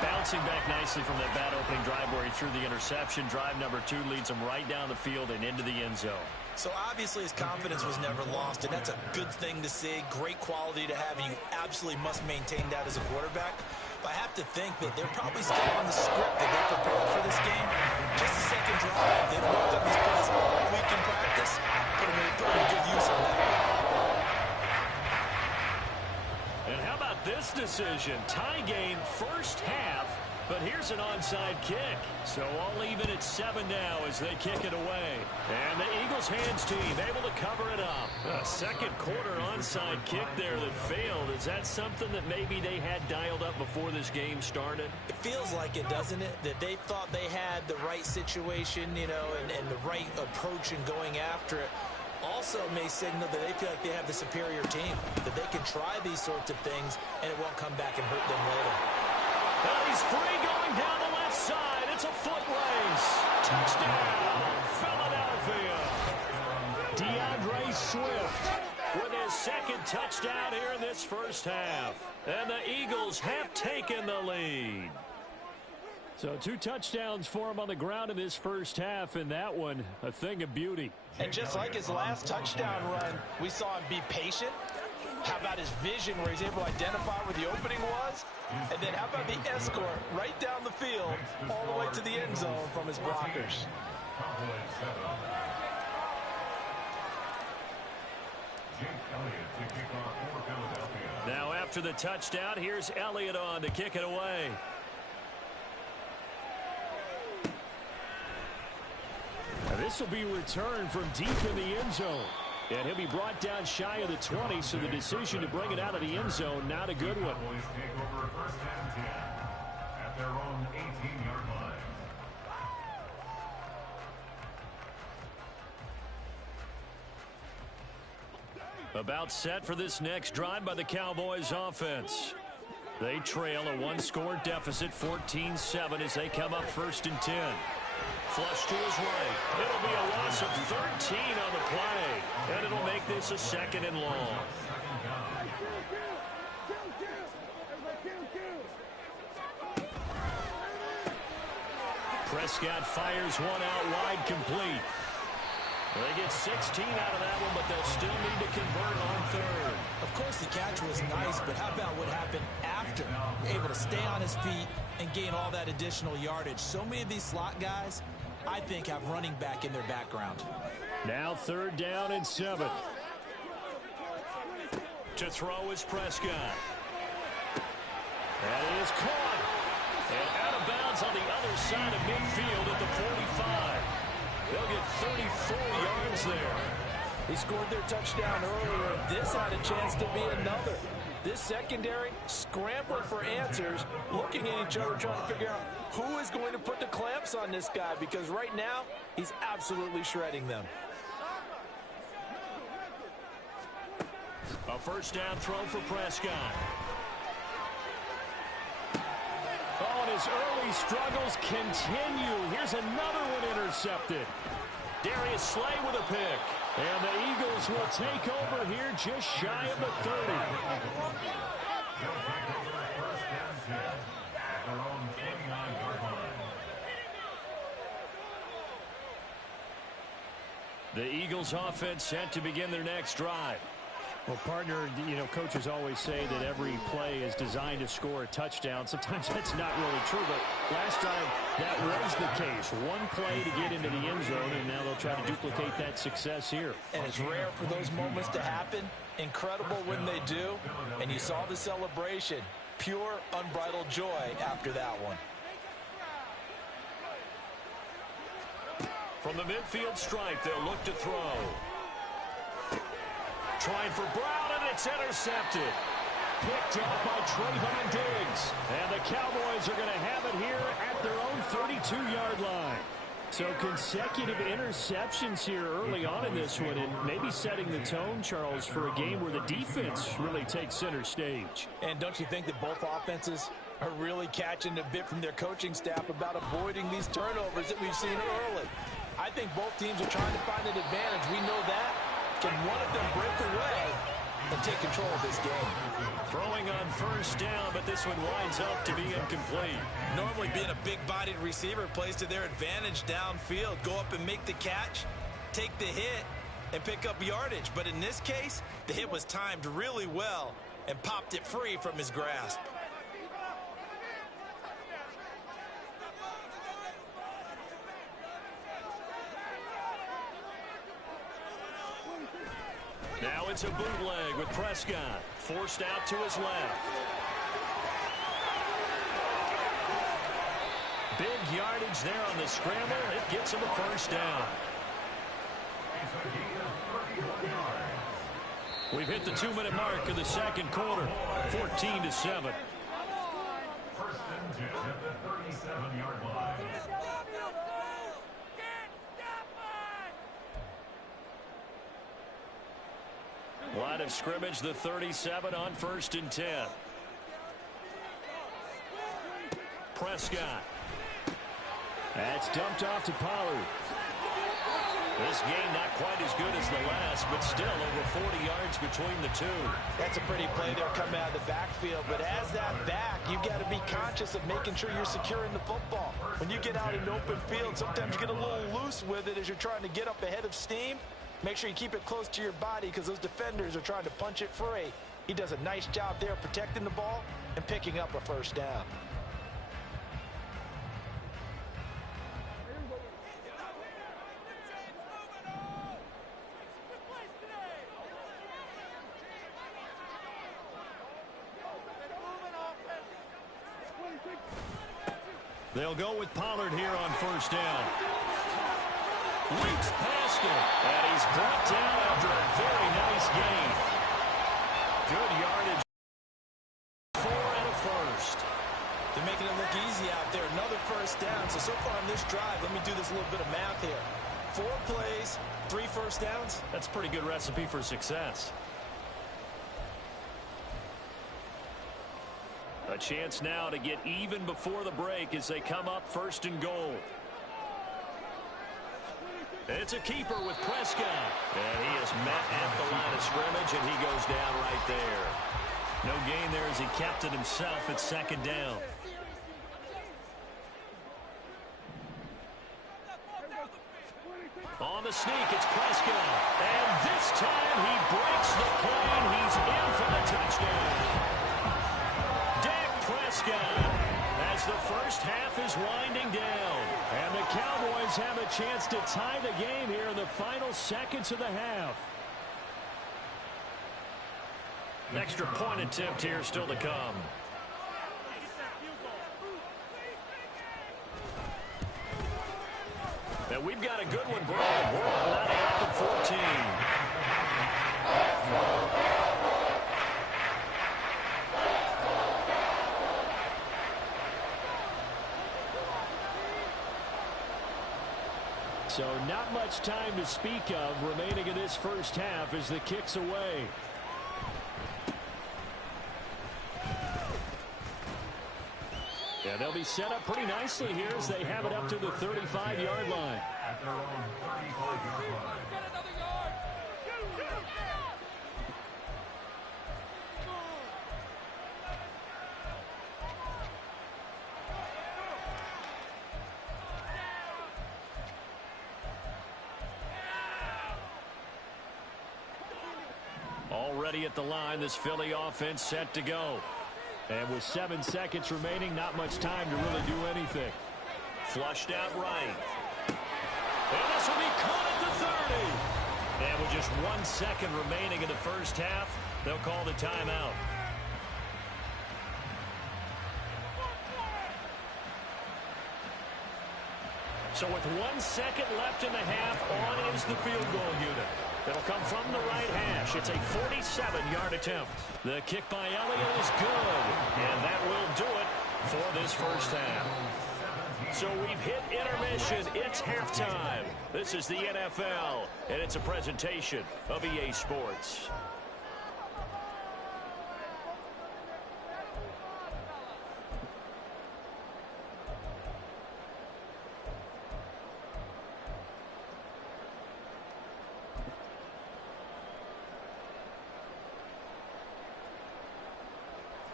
Bouncing back nicely from that bad opening drive where he threw the interception. Drive number 2 leads him right down the field and into the end zone. So obviously his confidence was never lost, and that's a good thing to see. Great quality to have, and you absolutely must maintain that as a quarterback. But I have to think that they're probably still on the script that they prepared for this game. Just a second drive. They've worked on these plays all week in practice. Put them in pretty good use on that. And how about this decision? Tie game first half, but here's an onside kick. So all even at 7 now as they kick it away. And the Eagles hands team able to cover it up. A second quarter onside kick there that failed. Is that something that maybe they had dialed up before this game started? It feels like it, doesn't it? That they thought they had the right situation, you know, and the right approach in going after it. Also may signal that they feel like they have the superior team, that they can try these sorts of things and it won't come back and hurt them later. Well, he's free going down the left side. It's a foot race. Touchdown, Philadelphia. DeAndre Swift with his second touchdown here in this first half. And the Eagles have taken the lead. So 2 touchdowns for him on the ground in this first half, and that one a thing of beauty. And just like his last touchdown run, we saw him be patient. How about his vision where he's able to identify where the opening was? And then how about the escort right down the field all the way to the end zone from his blockers? Now after the touchdown, here's Elliott on to kick it away. This will be returned from deep in the end zone. And he'll be brought down shy of the 20, so the decision to bring it out of the end zone, not a good one. Cowboys take over first and 10 at their own 18-yard line. About set for this next drive by the Cowboys offense. They trail a 1-score deficit, 14-7, as they come up first and 10. Flush to his right. It'll be a loss of 13 on the play. And it'll make this a 2nd and long. Prescott fires one out wide, complete. They get 16 out of that one, but they'll still need to convert on 3rd. Of course, the catch was nice, but how about what happened after? Able to stay on his feet and gain all that additional yardage. So many of these slot guys, I think, have running back in their background. Now 3rd down and 7. To throw is Prescott. And it is caught. And out of bounds on the other side of midfield at the 45. They'll get 34 yards there. He scored their touchdown earlier. This had a chance to be another. This secondary scrambling for answers, looking at each other, trying to figure out who is going to put the clamps on this guy, because right now he's absolutely shredding them. A first down throw for Prescott. Oh, and his early struggles continue. Here's another one intercepted. Darius Slay with a pick. And the Eagles will take over here just shy of the 30. The Eagles offense set to begin their next drive. Well, partner, coaches always say that every play is designed to score a touchdown. Sometimes that's not really true, but last time that was the case. One play to get into the end zone, and now they'll try to duplicate that success here. And it's rare for those moments to happen. Incredible when they do. And you saw the celebration. Pure, unbridled joy after that one. From the midfield stripe, they'll look to throw. Trying for Brown, and it's intercepted. Picked up by Trayvon Diggs. And the Cowboys are going to have it here at their own 32-yard line. So consecutive interceptions here early on in this one, and maybe setting the tone, Charles, for a game where the defense really takes center stage. And don't you think that both offenses are really catching a bit from their coaching staff about avoiding these turnovers that we've seen early? I think both teams are trying to find an advantage. We know that. Can one of them break away and take control of this game? Throwing on first down, but this one winds up to be incomplete. Normally being a big-bodied receiver plays to their advantage downfield. Go up and make the catch, take the hit, and pick up yardage. But in this case, the hit was timed really well and popped it free from his grasp. Now it's a bootleg with Prescott. Forced out to his left. Big yardage there on the scramble. It gets him a first down. We've hit the 2-minute mark of the second quarter. 14-7. First and 10 at the 37-yard line. Line of scrimmage, the 37 on 1st and 10. Prescott. That's dumped off to Pollard. This game not quite as good as the last, but still over 40 yards between the two. That's a pretty play there coming out of the backfield, but as that back, you've got to be conscious of making sure you're securing the football. When you get out in open field, sometimes you get a little loose with it as you're trying to get up ahead of steam. Make sure you keep it close to your body because those defenders are trying to punch it free. He does a nice job there protecting the ball and picking up a first down. They'll go with Pollard here on first down. Leaks past him, and he's brought down after a very nice gain. Good yardage. 4 and a first. They're making it look easy out there. Another first down. So far on this drive, let me do this little bit of math here. 4 plays, 3 first downs. That's a pretty good recipe for success. A chance now to get even before the break as they come up 1st and goal. It's a keeper with Prescott. And he is met at the line of scrimmage, and he goes down right there. No gain there as he kept it himself at 2nd down. On the sneak, it's Prescott. And this time he breaks the play, and he's in for the touchdown. Dak Prescott, as the first half is winding down. And the Cowboys have a chance to tie the game here in the final seconds of the half. An extra point attempt here still to come. And we've got a good one, Brian. We're on 9 and 14. So not much time to speak of remaining in this first half as the kick's away. Yeah, they'll be set up pretty nicely here as they have it up to the 35-yard line. At their own 35-yard line. Already at the line, this Philly offense set to go. And with 7 seconds remaining, not much time to really do anything. Flushed out right. And this will be caught at the 30. And with just 1 second remaining in the first half, they'll call the timeout. So with 1 second left in the half, on is the field goal unit. It'll come from the right hash. It's a 47-yard attempt. The kick by Elliott is good, and that will do it for this first half. So we've hit intermission. It's halftime. This is the NFL, and it's a presentation of EA Sports.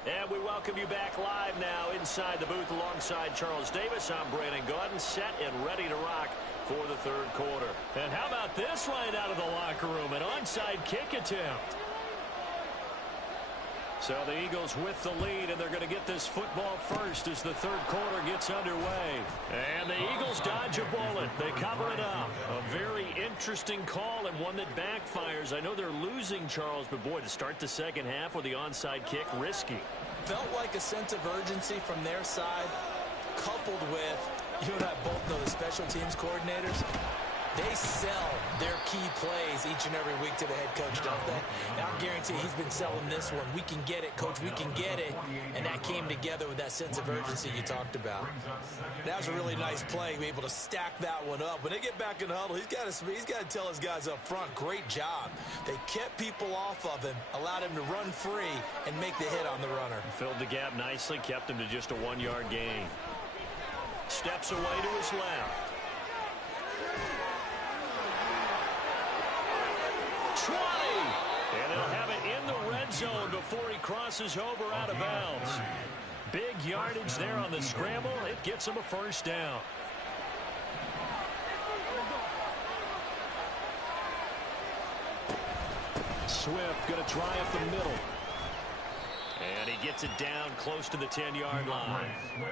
And we welcome you back live now inside the booth alongside Charles Davis. I'm Brandon Gaudin, set and ready to rock for the third quarter. And how about this right out of the locker room? An onside kick attempt. So the Eagles with the lead, and they're going to get this football first as the third quarter gets underway. And the Eagles dodge a bullet. They cover it up. A very interesting call and one that backfires. I know they're losing, Charles, but boy, to start the second half with the onside kick, risky. Felt like a sense of urgency from their side, coupled with, you and I both know the special teams coordinators. They sell their key plays each and every week to the head coach, don't they? And I'll guarantee he's been selling this one. We can get it, coach. We can get it. And that came together with that sense of urgency you talked about. That was a really nice play, be able to stack that one up. When they get back in the huddle, he's got to tell his guys up front, great job. They kept people off of him, allowed him to run free, and make the hit on the runner. Filled the gap nicely, kept him to just a 1-yard gain. Steps away to his left. 20, and they'll have it in the red zone before he crosses over out of bounds. Big yardage there on the scramble. It gets him a first down. Swift going to try up the middle. And he gets it down close to the 10-yard line.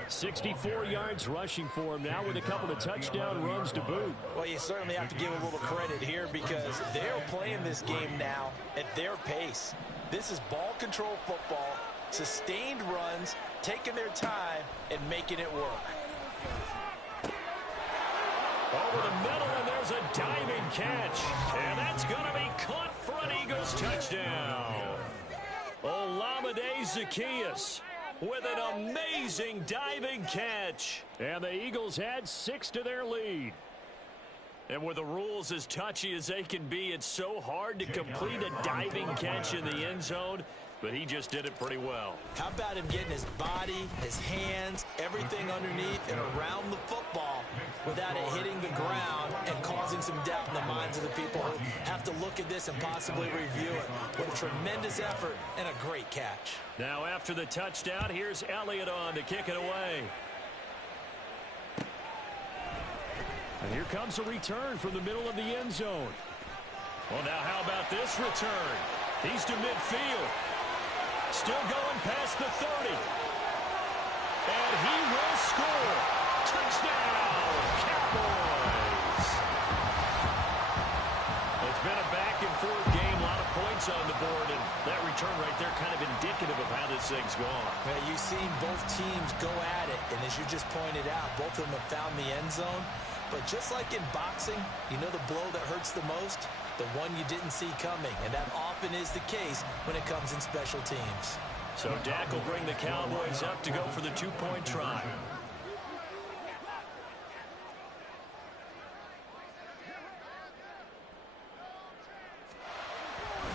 64 yards rushing for him now with a couple of touchdown runs to boot. Well, you certainly have to give a little credit here because they're playing this game now at their pace. This is ball control football, sustained runs, taking their time, and making it work. Over the middle, and there's a diving catch. And that's going to be caught for an Eagles touchdown. Olamide Zaccheaus with an amazing diving catch. And the Eagles add 6 to their lead. And with the rules as touchy as they can be, it's so hard to complete a diving catch in the end zone, but he just did it pretty well. How about him getting his body, his hands, everything underneath and around the football without it hitting the ground and causing some doubt in the minds of the people who have to look at this and possibly review it. What a tremendous effort and a great catch. Now after the touchdown, here's Elliott on to kick it away. And here comes a return from the middle of the end zone. Well, now how about this return? He's to midfield. Still going past the 30. And he will score. Touchdown, Cowboys. It's been a back-and-forth game, a lot of points on the board, and that return right there kind of indicative of how this thing's gone. Well, you've seen both teams go at it, and as you just pointed out, both of them have found the end zone. But just like in boxing, you know the blow that hurts the most? The one you didn't see coming, and that often is the case when it comes in special teams. So Dak will bring the Cowboys up to go for the 2-point try.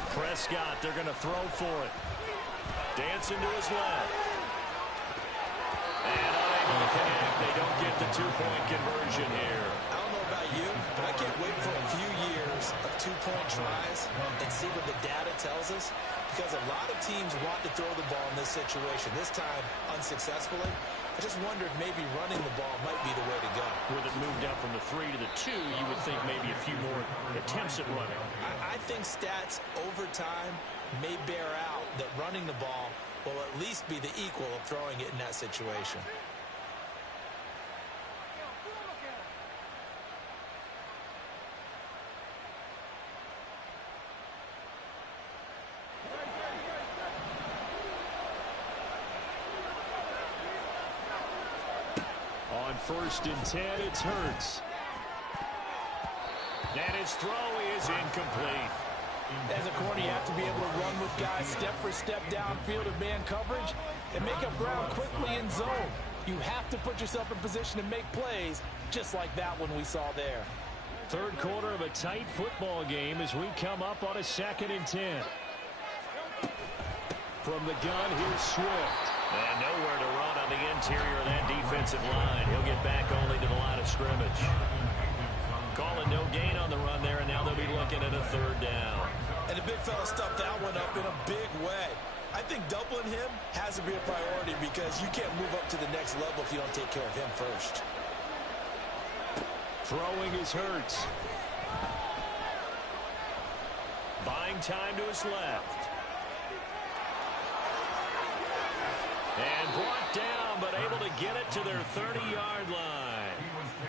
Prescott, they're going to throw for it. Dancing to his left. And on a they don't get the two-point conversion here. I don't know about you, but I can't wait for a few years of two-point tries and see what the data tells us, because a lot of teams want to throw the ball in this situation, this time unsuccessfully. I just wonder if maybe running the ball might be the way to go. With it moved up from the 3 to the 2, you would think maybe a few more attempts at running. I think stats over time may bear out that running the ball will at least be the equal of throwing it in that situation. On 1st and 10, it's Hurts. And his throw is incomplete. As a corner, you have to be able to run with guys step for step downfield in man coverage and make up ground quickly in zone. You have to put yourself in position to make plays, just like that one we saw there. Third quarter of a tight football game as we come up on a 2nd and 10. From the gun, here's Swift. And nowhere to run on the interior of that defensive line. He'll get back only to the line of scrimmage. Calling no gain on the run there, and now they'll be looking at a 3rd down. And the big fella stuffed that one up in a big way. I think doubling him has to be a priority because you can't move up to the next level if you don't take care of him first. Throwing is Hurts. Buying time to his left. And brought down, but able to get it to their 30-yard line.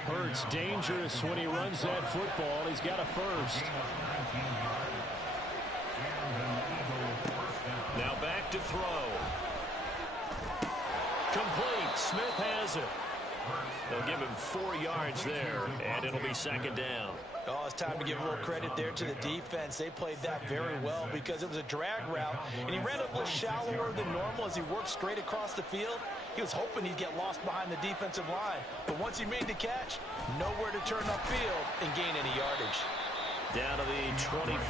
Hurts dangerous when he runs that football. He's got a first. Now back to throw. Complete. Smith has it. They'll give him 4 yards there, and it'll be 2nd down. Oh, it's time to give a little credit there to the defense. They played that very well because it was a drag route, and he ran a little shallower than normal as he worked straight across the field. He was hoping he'd get lost behind the defensive line, but once he made the catch, nowhere to turn upfield and gain any yardage. Down to the 25.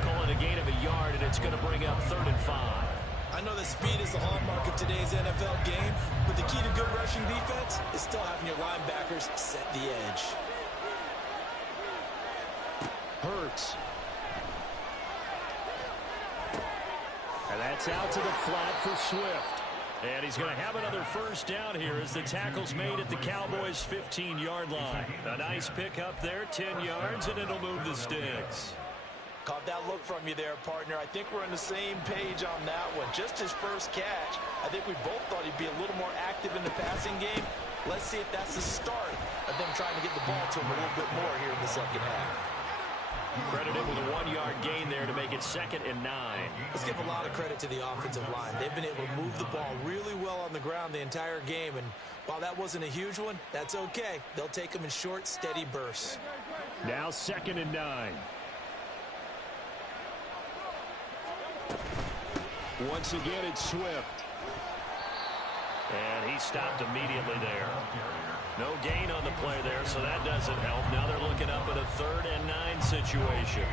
Calling a gain of a yard, and it's going to bring up 3rd and 5. I know that speed is the hallmark of today's NFL game, but the key to good rushing defense is still having your linebackers set the edge. Hurts. And that's out to the flat for Swift. And he's going to have another 1st down here as the tackle's made at the Cowboys' 15-yard line. A nice pickup there, 10 yards, and it'll move the sticks. Caught that look from you there, partner. I think we're on the same page on that one. Just his first catch. I think we both thought he'd be a little more active in the passing game. Let's see if that's the start of them trying to get the ball to him a little bit more here in the 2nd half. Credited with a 1-yard gain there to make it 2nd and 9. Let's give a lot of credit to the offensive line. They've been able to move the ball really well on the ground the entire game, and while that wasn't a huge one, that's okay. They'll take them in short, steady bursts. Now 2nd and 9. Once again, it's Swift. And he stopped immediately there. No gain on the play there, so that doesn't help. Now they're looking up at a 3rd and 9 situation.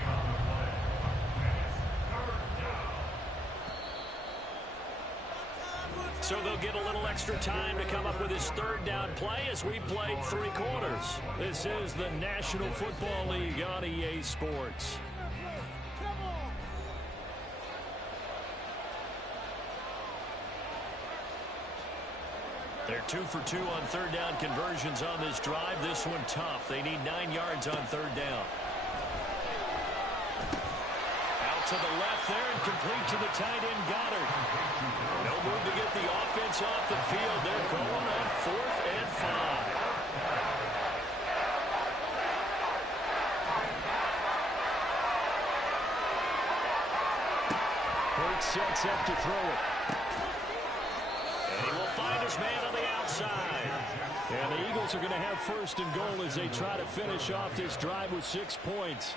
So they'll get a little extra time to come up with his 3rd down play as we played 3 quarters. This is the National Football League on EA Sports. They're 2 for 2 on 3rd down conversions on this drive. This one tough. They need 9 yards on 3rd down. Out to the left there and complete to the tight end Goddard. No move to get the offense off the field. They're going on 4th and 5. Hurts sets up to throw it. And he will find his man on the outside. And the Eagles are going to have 1st and goal as they try to finish off this drive with 6 points.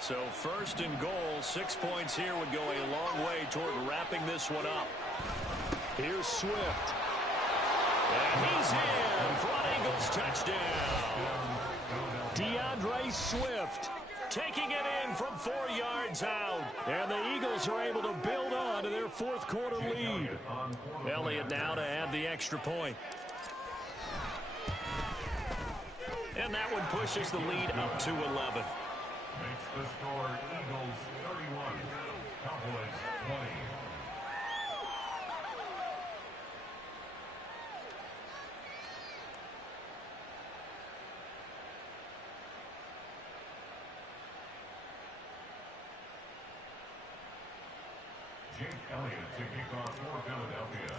So 1st and goal, 6 points here would go a long way toward wrapping this one up. Here's Swift. And he's in. Front Eagles touchdown. DeAndre Swift taking it in from 4 yards out. And the Eagles are able to build on to their 4th quarter lead. Elliott now to add the extra point. And that one pushes the lead up to 11. Makes the score Eagles 31, Cowboys 20. Jake Elliott to kick off for Philadelphia.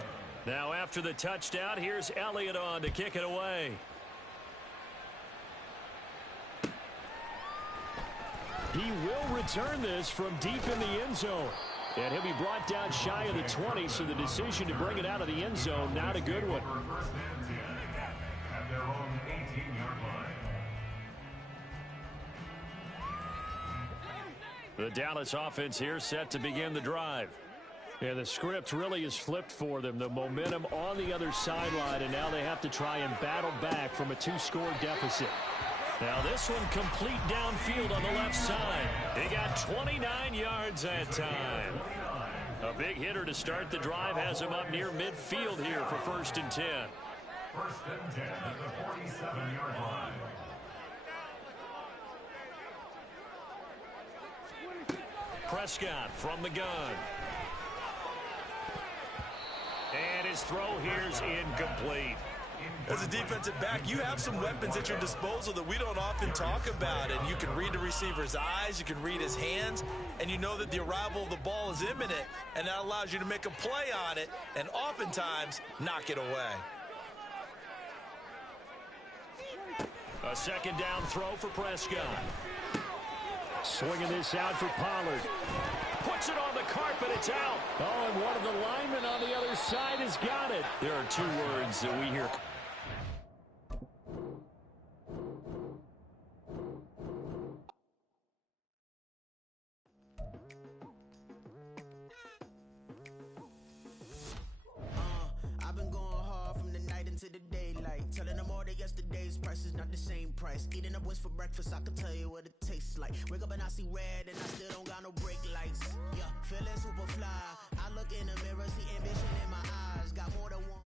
Now after the touchdown, here's Elliott on to kick it away. He will return this from deep in the end zone. And he'll be brought down shy of the 20, so the decision to bring it out of the end zone, not a good one. First and 10 at their own 18-yard line. The Dallas offense here set to begin the drive. And the script really is flipped for them. The momentum on the other sideline, and now they have to try and battle back from a 2-score deficit. Now this one complete downfield on the left side. He got 29 yards that time. A big hitter to start the drive has him up near midfield here for 1st and 10. First and 10 at the 47-yard line. Prescott from the gun. And his throw here's incomplete. As a defensive back, you have some weapons at your disposal that we don't often talk about. And you can read the receiver's eyes, you can read his hands, and you know that the arrival of the ball is imminent, and that allows you to make a play on it and oftentimes knock it away. A 2nd down throw for Prescott. Swinging this out for Pollard. Puts it on the carpet, it's out. Oh, and one of the linemen on the other side has got it. There are 2 words that we hear. I've been going hard from the night into the daylight, telling them all that yesterday's price is not the same price. Eating up wings for breakfast, I can tell you what it tastes like. Wake up and I see red and I still don't got no brake lights. Yeah, feeling super fly. I look in the mirror, see ambition in my eyes. Got more than one.